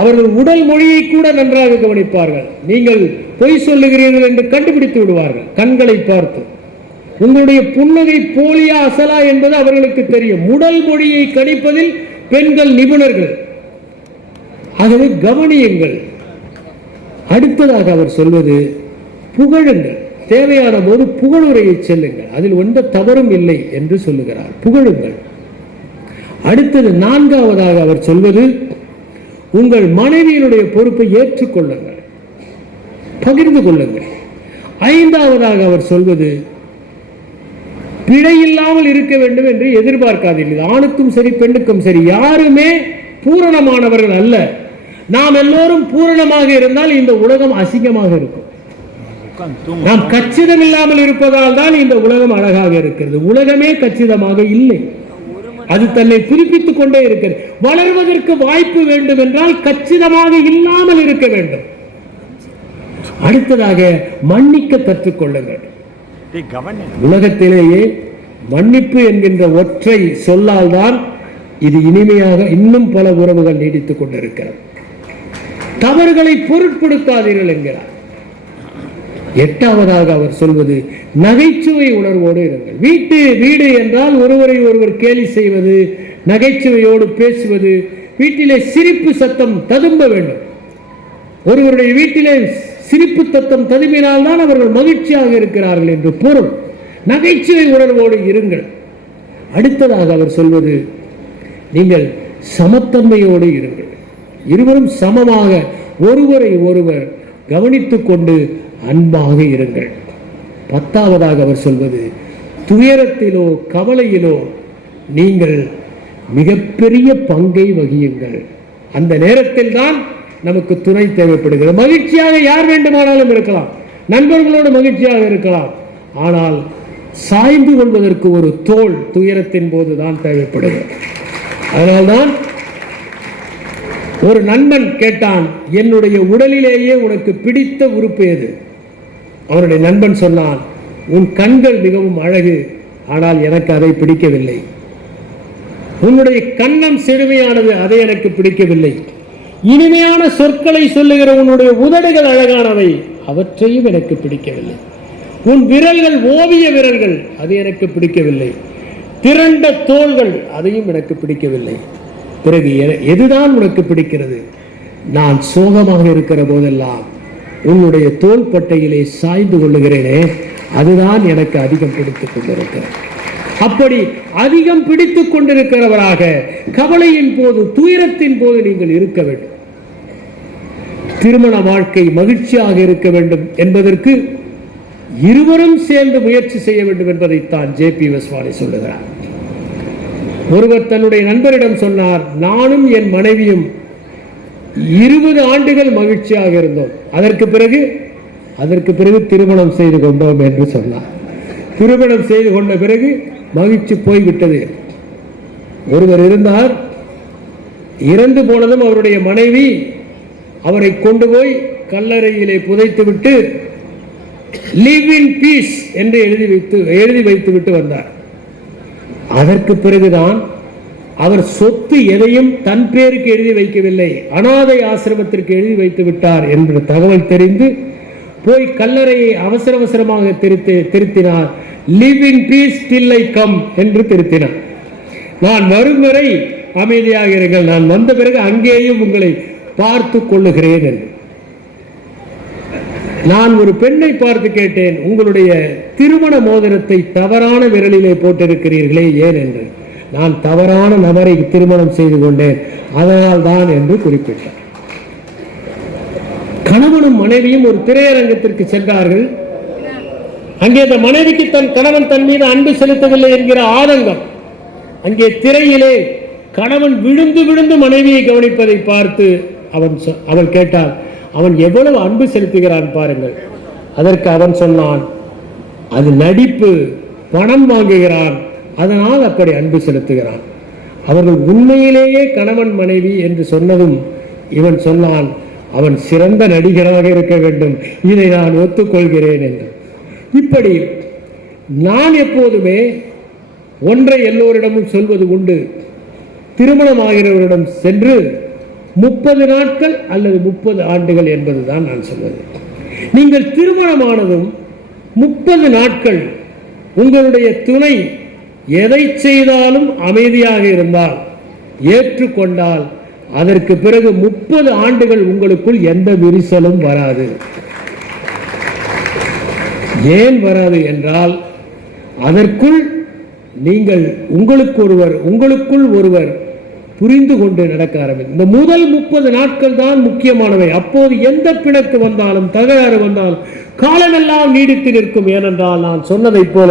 அவர்கள் உடல் மொழியை கூட நன்றாக கவனிப்பார்கள். நீங்கள் பொய் சொல்லுகிறீர்கள் என்று கண்டுபிடித்து விடுவார்கள் கண்களை பார்த்து. உங்களுடைய புன்னகை போலியா அசலா என்பது அவர்களுக்கு தெரியும். உடல் மொழியை கணிப்பதில் பெண்கள் நிபுணர்கள். ஆகவே கவனியுங்கள். அடுத்ததாக அவர் சொல்வது, புகழுங்கள். தேவையான போது புகழுரையை செல்லுங்கள், அதில் எந்த தவறும் இல்லை என்று சொல்லுகிறார். புகழுங்கள். அடுத்தது நான்காவதாக அவர் சொல்வது, உங்கள் மனைவியினுடைய பொறுப்பை ஏற்றுக்கொள்ளுங்கள், பகிர்ந்து கொள்ளுங்கள். ஐந்தாவதாக அவர் சொல்வது, பிழையில்லாமல் இருக்க வேண்டும் என்று எதிர்பார்க்காதீர்கள். ஆணுக்கும் சரி பெண்ணுக்கும் சரி யாருமே பூரணமானவர்கள் அல்ல. நாம் எல்லோரும் பூரணமாக இருந்தால் இந்த உலகம் அசிங்கமாக இருக்கும். நாம் கச்சிதம் இல்லாமல் இருப்பதால் தான் இந்த உலகம் அழகாக இருக்கிறது. உலகமே கச்சிதமாக இல்லை, அது தன்னை புதுப்பித்துக் கொண்டே இருக்கிறது. வளர்வதற்கு வாய்ப்பு வேண்டும் என்றால் கச்சிதமாக இல்லாமல் இருக்க வேண்டும். அடுத்ததாக மன்னிக்க கற்றுக்கொள்ளுங்கள். உலகத்திலேயே மன்னிப்பு என்கின்ற ஒற்றை சொல்லால் தான் இது இனிமையாக இன்னும் பல உறவுகள் நீடித்துக் கொண்டிருக்கிறது. தவறுகளை பொருட்படுத்தாதீர்கள் என்கிறார். எட்டாவதாக அவர் சொல்வது, நகைச்சுவை உணர்வோடு இருங்கள். வீடு என்றால் ஒருவரை ஒருவர் கேலி செய்வது, நகைச்சுவையோடு பேசுவது, வீட்டிலே சிரிப்பு சத்தம் ததும்ப வேண்டும். ஒருவருடைய வீட்டிலே சிரிப்பு சத்தம் ததும்பினால் தான் அவர்கள் மகிழ்ச்சியாக இருக்கிறார்கள் என்று பொருள். நகைச்சுவை உணர்வோடு இருங்கள். அடுத்ததாக அவர் சொல்வது, நீங்கள் சமத்தன்மையோடு இருங்கள். இருவரும் சமமாக ஒருவரை ஒருவர் கவனித்துக் கொண்டு அன்பாக இருங்கள். பத்தாவதாக அவர் சொல்வது, துயரத்திலோ கவலையிலோ நீங்கள் மிகப்பெரிய பங்கை வகியுங்கள். அந்த நேரத்தில் தான் நமக்கு துணை தேவைப்படுகிறது. மகிழ்ச்சியாக யார் வேண்டுமானாலும் இருக்கலாம், நண்பர்களோடு மகிழ்ச்சியாக இருக்கலாம். ஆனால் சாய்ந்து கொள்வதற்கு ஒரு தோள் துயரத்தின் போது தான் தேவைப்படுகிறது. அதனால்தான் ஒரு நண்பன் கேட்டான், என்னுடைய உடலிலேயே உனக்கு பிடித்த உறுப்பு எது? அவனுடைய நண்பன் சொன்னான், உன் கண்கள் மிகவும் அழகு, ஆனால் எனக்கு அதை பிடிக்கவில்லை. உன்னுடைய கன்னம் செழுமையானது, அதை எனக்கு பிடிக்கவில்லை. இனிமையான சொற்களை சொல்லுகிற உன்னுடைய உதடுகள் அழகானவை, அவற்றையும் எனக்கு பிடிக்கவில்லை. உன் விரல்கள் ஓவிய விரல்கள், அது எனக்கு பிடிக்கவில்லை. திரண்ட தோள்கள், அதையும் எனக்கு பிடிக்கவில்லை. பிறகு எதுதான் உனக்கு பிடிக்கிறது? நான் சோகமாக இருக்கிற போதெல்லாம் உன்னுடைய தோள்பட்டையிலே சாய்ந்து கொள்ளுகிறேனே, அதுதான் எனக்கு அதிகம் பிடித்துக் கொண்டிருக்கிறது. அப்படி அதிகம் பிடித்துக் கொண்டிருக்கிறவராக கவலையின் போது, துயரத்தின் போது நீங்கள் இருக்க வேண்டும். திருமண வாழ்க்கை மகிழ்ச்சியாக இருக்க வேண்டும் என்பதற்கு இருவரும் சேர்ந்து முயற்சி செய்ய வேண்டும் என்பதைத்தான் ஜே.பி. வஸ்வானி சொல்லுகிறார். ஒருவர் தன்னுடைய நண்பரிடம் சொன்னார், நானும் என் மனைவியும் 20 ஆண்டுகள் மகிழ்ச்சியாக இருந்தோம், அதற்கு பிறகு திருமணம் செய்து கொண்டோம் என்று சொன்னார். திருமணம் செய்து கொண்ட பிறகு மகிழ்ச்சி போய்விட்டது. ஒருவர் இருந்தார், இறந்து போனதும் அவருடைய மனைவி அவரை கொண்டு போய் கல்லறையிலே புதைத்துவிட்டு லிவ் இன் பீஸ் என்று எழுதி வைத்து விட்டு வந்தார். அதற்கு பிறகுதான் அவர் சொத்து எதையும் தன் பேருக்கு எழுதி வைக்கவில்லை, அனாதை ஆசிரமத்திற்கு எழுதி வைத்து விட்டார் என்ற தகவல் தெரிந்து போய் கல்லறையை அவசரமாக திருத்தினார். Live in peace till I come என்று திருத்தினார். நான் வரும் வரை அமைதியாக இருங்கள், நான் வந்த பிறகு அங்கேயும் உங்களை பார்த்து கொள்ளுகிறேன் என்று. நான் ஒரு பெண்ணை பார்த்து கேட்டேன், உங்களுடைய திருமண மோதிரத்தை தவறான விரலிலே போட்டிருக்கிறீர்களே ஏன் என்று. நான் தவறான நபரை திருமணம் செய்து கொண்டேன், அதனால் தான் என்று குறிப்பிட்டார். கணவனும் மனைவியும் ஒரு திரையரங்கத்திற்கு சென்றார்கள். அங்கே அந்த மனைவிக்கு தன் கணவன் தன் மீது அன்பு செலுத்தவில்லை என்கிற ஆதங்கம். அங்கே திரையிலே கணவன் விழுந்து விழுந்து மனைவியை கவனிப்பதை பார்த்து அவள் கேட்டாள், அவன் எவ்வளவு அன்பு செலுத்துகிறான் பாருங்கள். அதற்கு அவன் சொன்னான், அது நடிப்பு, பணம் வாங்குகிறான், அதனால் அப்படி அன்பு செலுத்துகிறான். அவர்கள் உண்மையிலேயே கணவன் மனைவி என்று சொன்னதும் இவன் சொன்னான், அவன் சிறந்த நடிகராக இருக்க வேண்டும், இதை நான் ஒத்துக்கொள்கிறேன் என்று. இப்படி நான் எப்போதுமே ஒன்றை எல்லோரிடமும் சொல்வது உண்டு. திருமணமாகிறவரிடம் சென்று 30 நாட்கள் அல்லது 30 ஆண்டுகள் என்பதுதான் நான் சொல்வது. நீங்கள் திருமணமானதும் 30 நாட்கள் உங்களுடைய துணை எதை செய்தாலும் அமைதியாக இருந்தால், ஏற்றுக்கொண்டால், அதற்கு பிறகு 30 ஆண்டுகள் உங்களுக்குள் எந்த விரிசலும் வராது. ஏன் வராது என்றால், அதற்குள் நீங்கள் உங்களுக்குள் ஒருவர் புரிந்து கொண்டு நடக்க ஆரம்பிக்கும். இந்த முதல் 30 நாட்கள் தான் முக்கியமானவை. அப்போது எந்த பிணக்கு வந்தாலும், தகராறு வந்தாலும் காலமெல்லாம் நீடித்து நிற்கும். ஏனென்றால் நான் சொன்னதை போல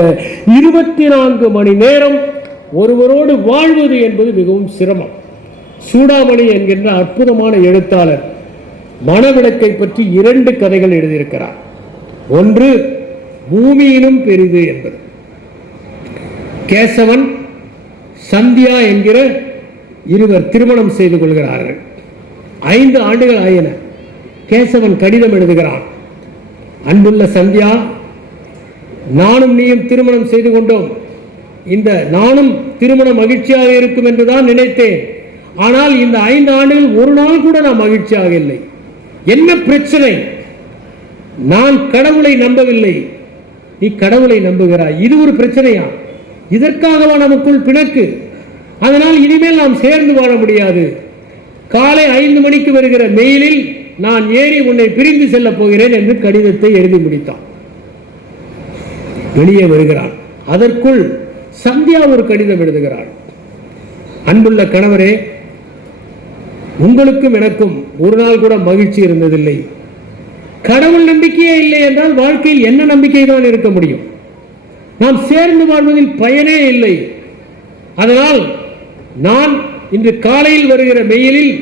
24 மணி நேரம் ஒருவரோடு வாழ்வது என்பது மிகவும் சிரமம். சூடாமணி என்கின்ற அற்புதமான எழுத்தாளர் மணவிளக்கை பற்றி 2 கதைகள் எழுதியிருக்கிறார். ஒன்று பூமியிலும் பெரிது என்பது. கேசவன், சந்தியா என்கிற இருவர் திருமணம் செய்து கொள்கிறார்கள். 5 ஆண்டுகள் ஆயின. கேசவன் கடிதம் எழுதுகிறான், அன்புள்ள சந்தியா, நானும் நீயும் திருமணம் செய்து கொண்டோம். இந்த நானும் திருமண மகிழ்ச்சியாக இருக்கும் என்றுதான் நினைத்தேன். ஆனால் இந்த 5 ஆண்டுகள் ஒரு நாள் கூட நான் மகிழ்ச்சியாக இல்லை. என்ன பிரச்சனை? நான் கடவுளை நம்பவில்லை, நீ கடவுளை நம்புகிறாய். இது ஒரு பிரச்சனையா? இதற்காகவா நமக்குள் பிணக்கு? அதனால் இனிமேல் நாம் சேர்ந்து வாழ முடியாது. காலை 5 மணிக்கு வருகிற மெயிலில் நான் ஏறி உன்னை பிரிந்து செல்ல போகிறேன் என்று கடிதத்தை எழுதி முடித்தான். வெளியே வருகிறான். அதற்குள் சந்தியா ஒரு கடிதம் எழுதுகிறாள், அன்புள்ள கணவரே, உங்களுக்கும் எனக்கும் ஒரு நாள் கூட மகிழ்ச்சி இருந்ததில்லை. கடவுள் நம்பிக்கையே இல்லை என்றால் வாழ்க்கையில் என்ன நம்பிக்கை தான் இருக்க முடியும்? நாம் சேர்ந்து வாழ்வதில் பயனே இல்லை. அதனால் நான் இன்று காலையில் வருகிற மெயிலில்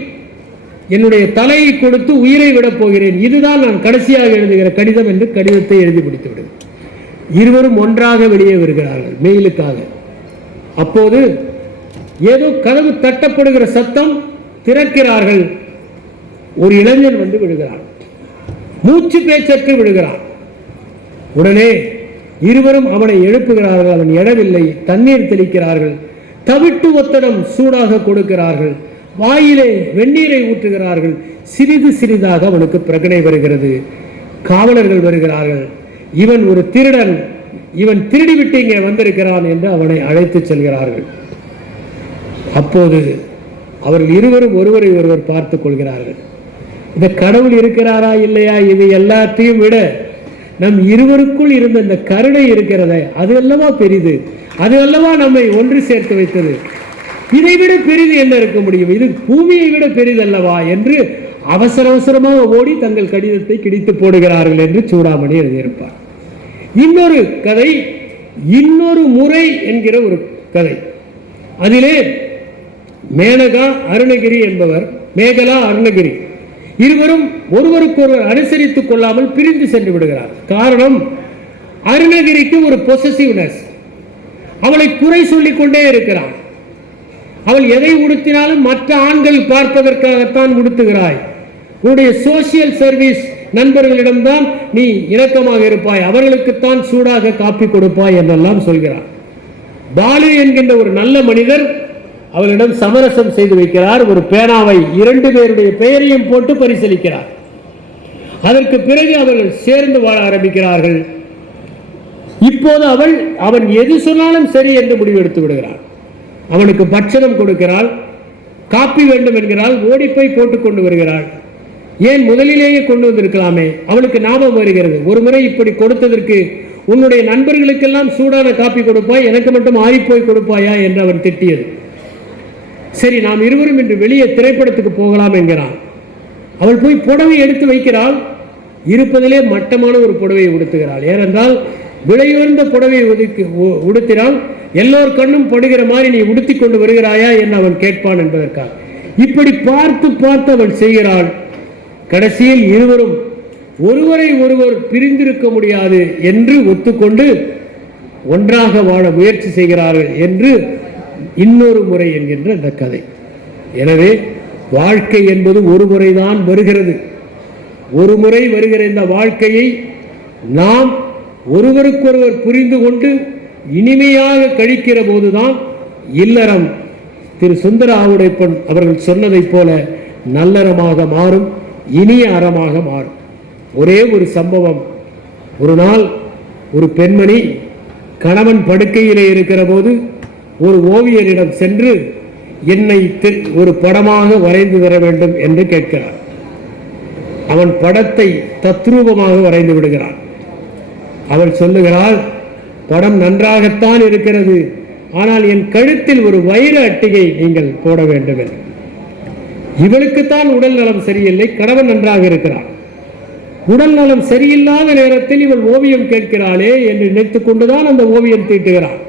என்னுடைய தலையை கொடுத்து உயிரை விடப் போகிறேன். இதுதான் நான் கடைசியாக எழுதுகிற கடிதம் என்று கடிதத்தை எழுதி முடித்து விடும். இருவரும் ஒன்றாக வெளியே வருகிறார்கள் மெயிலுக்காக. அப்போது ஏதோ கதவு தட்டப்படுகிற சத்தம், திறக்கிறார்கள். ஒரு இளைஞன் வந்து விடுகிறான், மூச்சு பேச்சற்று விடுகிறான். உடனே இருவரும் அவனை எழுப்புகிறார்கள். அவன் எழவில்லை. தண்ணீர் தெளிக்கிறார்கள், தவிட்டு ஒத்தடம் சூடாக கொடுக்கிறார்கள், வாயிலே வெந்நீரை ஊற்றுகிறார்கள். சிறிது சிறிதாக அவனுக்கு பிரகனை வருகிறது. காவலர்கள் வருகிறார்கள். இவன் ஒரு திருடன், இவன் திருடிவிட்டு இங்கே வந்திருக்கிறான் என்று அவனை அழைத்து செல்கிறார்கள். அப்போது அவர்கள் இருவரும் ஒருவரை ஒருவர் பார்த்துக் கொள்கிறார்கள். இந்த கடவுள் இருக்கிறாரா இல்லையா, இது எல்லாத்தையும் விட நம் இருவருக்குள் இருந்த இந்த கருணை இருக்கிறதே, அது அல்லவா பெரிது. அது அல்லவா நம்மை ஒன்று சேர்த்து வைத்தது. இதை விட பெரிது என்ன இருக்க முடியும்? இது பூமியை விட பெரிதல்லவா என்று அவசர அவசரமாக ஓடி தங்கள் கடிதத்தை கிழித்து போடுகிறார்கள் என்று சூடாமணி எழுதியிருப்பார். இன்னொரு கதை, இன்னொரு முறை என்கிற ஒரு கதை. அதிலே மேனகா அருணகிரி என்பவர், மேகலா அருணகிரி இருவரும் ஒருவருக்கொருவர் அனுசரித்துக் கொள்ளாமல் பிரிந்து சென்று விடுகிறார். காரணம், அருணகிரிக்கு ஒரு பொசசிவ்னஸ், அவளை குறை சொல்லிக் கொண்டே இருக்கிறான். அவள் எதை உடுத்தினாலும் மற்ற ஆண்கள் பார்ப்பதற்காகத்தான் உடுத்துகிறாய், உன்னுடைய சோசியல் சர்வீஸ் நண்பர்களிடம்தான் நீ இணக்கமாக இருப்பாய், அவர்களுக்குத்தான் சூடாக காப்பி கொடுப்பாய் என்றெல்லாம் சொல்கிறார். பாலு என்கின்ற ஒரு நல்ல மனிதர் அவரிடம் சமரசம் செய்து வைக்கிறார். ஒரு பேனாவை 2 பேருடைய பெயரையும் போட்டு பரிசீலிக்கிறார். அதற்கு பிறகு அவர்கள் சேர்ந்து வாழ ஆரம்பிக்கிறார்கள். இப்போது அவன் எது சொன்னாலும் சரி என்று முடிவெடுத்து விடுகிறான். அவனுக்கு பட்சணம் கொடுக்கிறாள், காப்பி வேண்டும் என்கிறாள், ஓடிப்போய் போட்டுக் கொண்டு வருகிறாள். ஏன் முதலிலேயே கொண்டு வந்திருக்கலாமே? அவனுக்கு ஞாபகம் வருகிறது, ஒரு முறை இப்படி கொடுத்ததற்கு உன்னுடைய நண்பர்களுக்கெல்லாம் சூடான காப்பி கொடுப்பாய், எனக்கு மட்டும் ஆறிப்போய் கொடுப்பாயா என்று அவன் திட்டியது. சரி, நாம் இருவரும் இன்று வெளியே திரைப்படத்துக்கு போகலாம் என்கிறான். அவள் போய் புடவை எடுத்து வைக்கிறாள். இருப்பதிலே மட்டமான ஒரு புடவையை உடுத்துகிறாள். ஏனென்றால் விலையுயர்ந்த புடவையை உடுத்தினால் எல்லோர் கண்ணும் படுகிற மாதிரி நீ உடுத்தி கொண்டு வருகிறாயா என்று அவன் கேட்பான் என்பதற்காக. இப்படி பார்த்து பார்த்து அவள் செய்கிறாள். கடைசியில் இருவரும் ஒருவரை ஒருவர் பிரிந்திருக்க முடியாது என்று ஒத்துக்கொண்டு ஒன்றாக வாழ முயற்சி செய்கிறார்கள் என்று இன்னொரு முறை என்கின்ற இந்த கதை. எனவே வாழ்க்கை என்பது ஒரு முறைதான் வருகிறது. ஒரு முறை வருகிற இந்த வாழ்க்கையை நாம் ஒருவருக்கொருவர் புரிந்து கொண்டு இனிமையாக கழிக்கிற போதுதான் இல்லறம் திரு சுந்தர ஆவுடைப்பன் அவர்கள் சொன்னதைப் போல நல்லறமாக மாறும், இனிய அறமாக மாறும். ஒரே ஒரு சம்பவம். ஒரு நாள் ஒரு பெண்மணி கணவன் படுக்கையிலே இருக்கிற போது ஒரு ஓவியரிடம் சென்று என்னை ஒரு படமாக வரைந்து தர வேண்டும் என்று கேட்கிறார். அவன் படத்தை தத்ரூபமாக வரைந்து விடுகிறான். அவள் சொல்லுகிறாள், படம் நன்றாகத்தான் இருக்கிறது, ஆனால் என் கழுத்தில் ஒரு வைர அட்டிகை நீங்கள் போட வேண்டும் என்று. இவளுக்குத்தான் உடல் நலம் சரியில்லை, கணவன் நன்றாக இருக்கிறான். உடல் நலம் சரியில்லாத நேரத்தில் இவள் ஓவியம் கேட்கிறாளே என்று நினைத்துக் கொண்டுதான் அந்த ஓவியம் தீட்டுகிறாள்.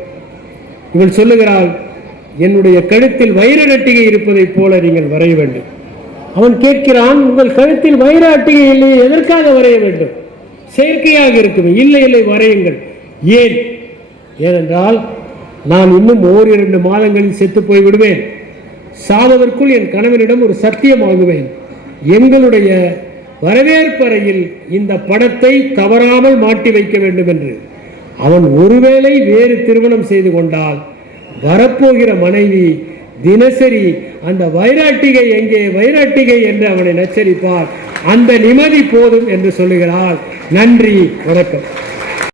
இவள் சொல்லுகிறாள், என்னுடைய கழுத்தில் வைர அட்டிகை இருப்பதைப் போல நீங்கள் வரைய வேண்டும். அவன் கேட்கிறான், உங்கள் கழுத்தில் வைர அட்டிகை இல்லையே, எதற்காக வரைய வேண்டும்? செயற்கையாக இருக்குமே. இல்லை இல்லை, வரையுங்கள். ஏன்? ஏனென்றால் நான் இன்னும் 1-2 மாதங்களில் செத்து போய் விடுவேன். சாவதற்குள் என் கணவனிடம் ஒரு சத்தியம் ஆகுவேன். எங்களுடைய வரவேற்பறையில் இந்த படத்தை தவறாமல் மாட்டி வைக்க வேண்டும் என்று. அவன் ஒருவேளை வேறு திருமணம் செய்து கொண்டால் வரப்போகிற மனைவி தினசரி அந்த வைராட்டிகை எங்கே, வைராட்டிகை என்று அவனை நச்சரிப்பார். அந்த நிம்மதி போதும் என்று சொல்லுகிறாள். நன்றி, வணக்கம்.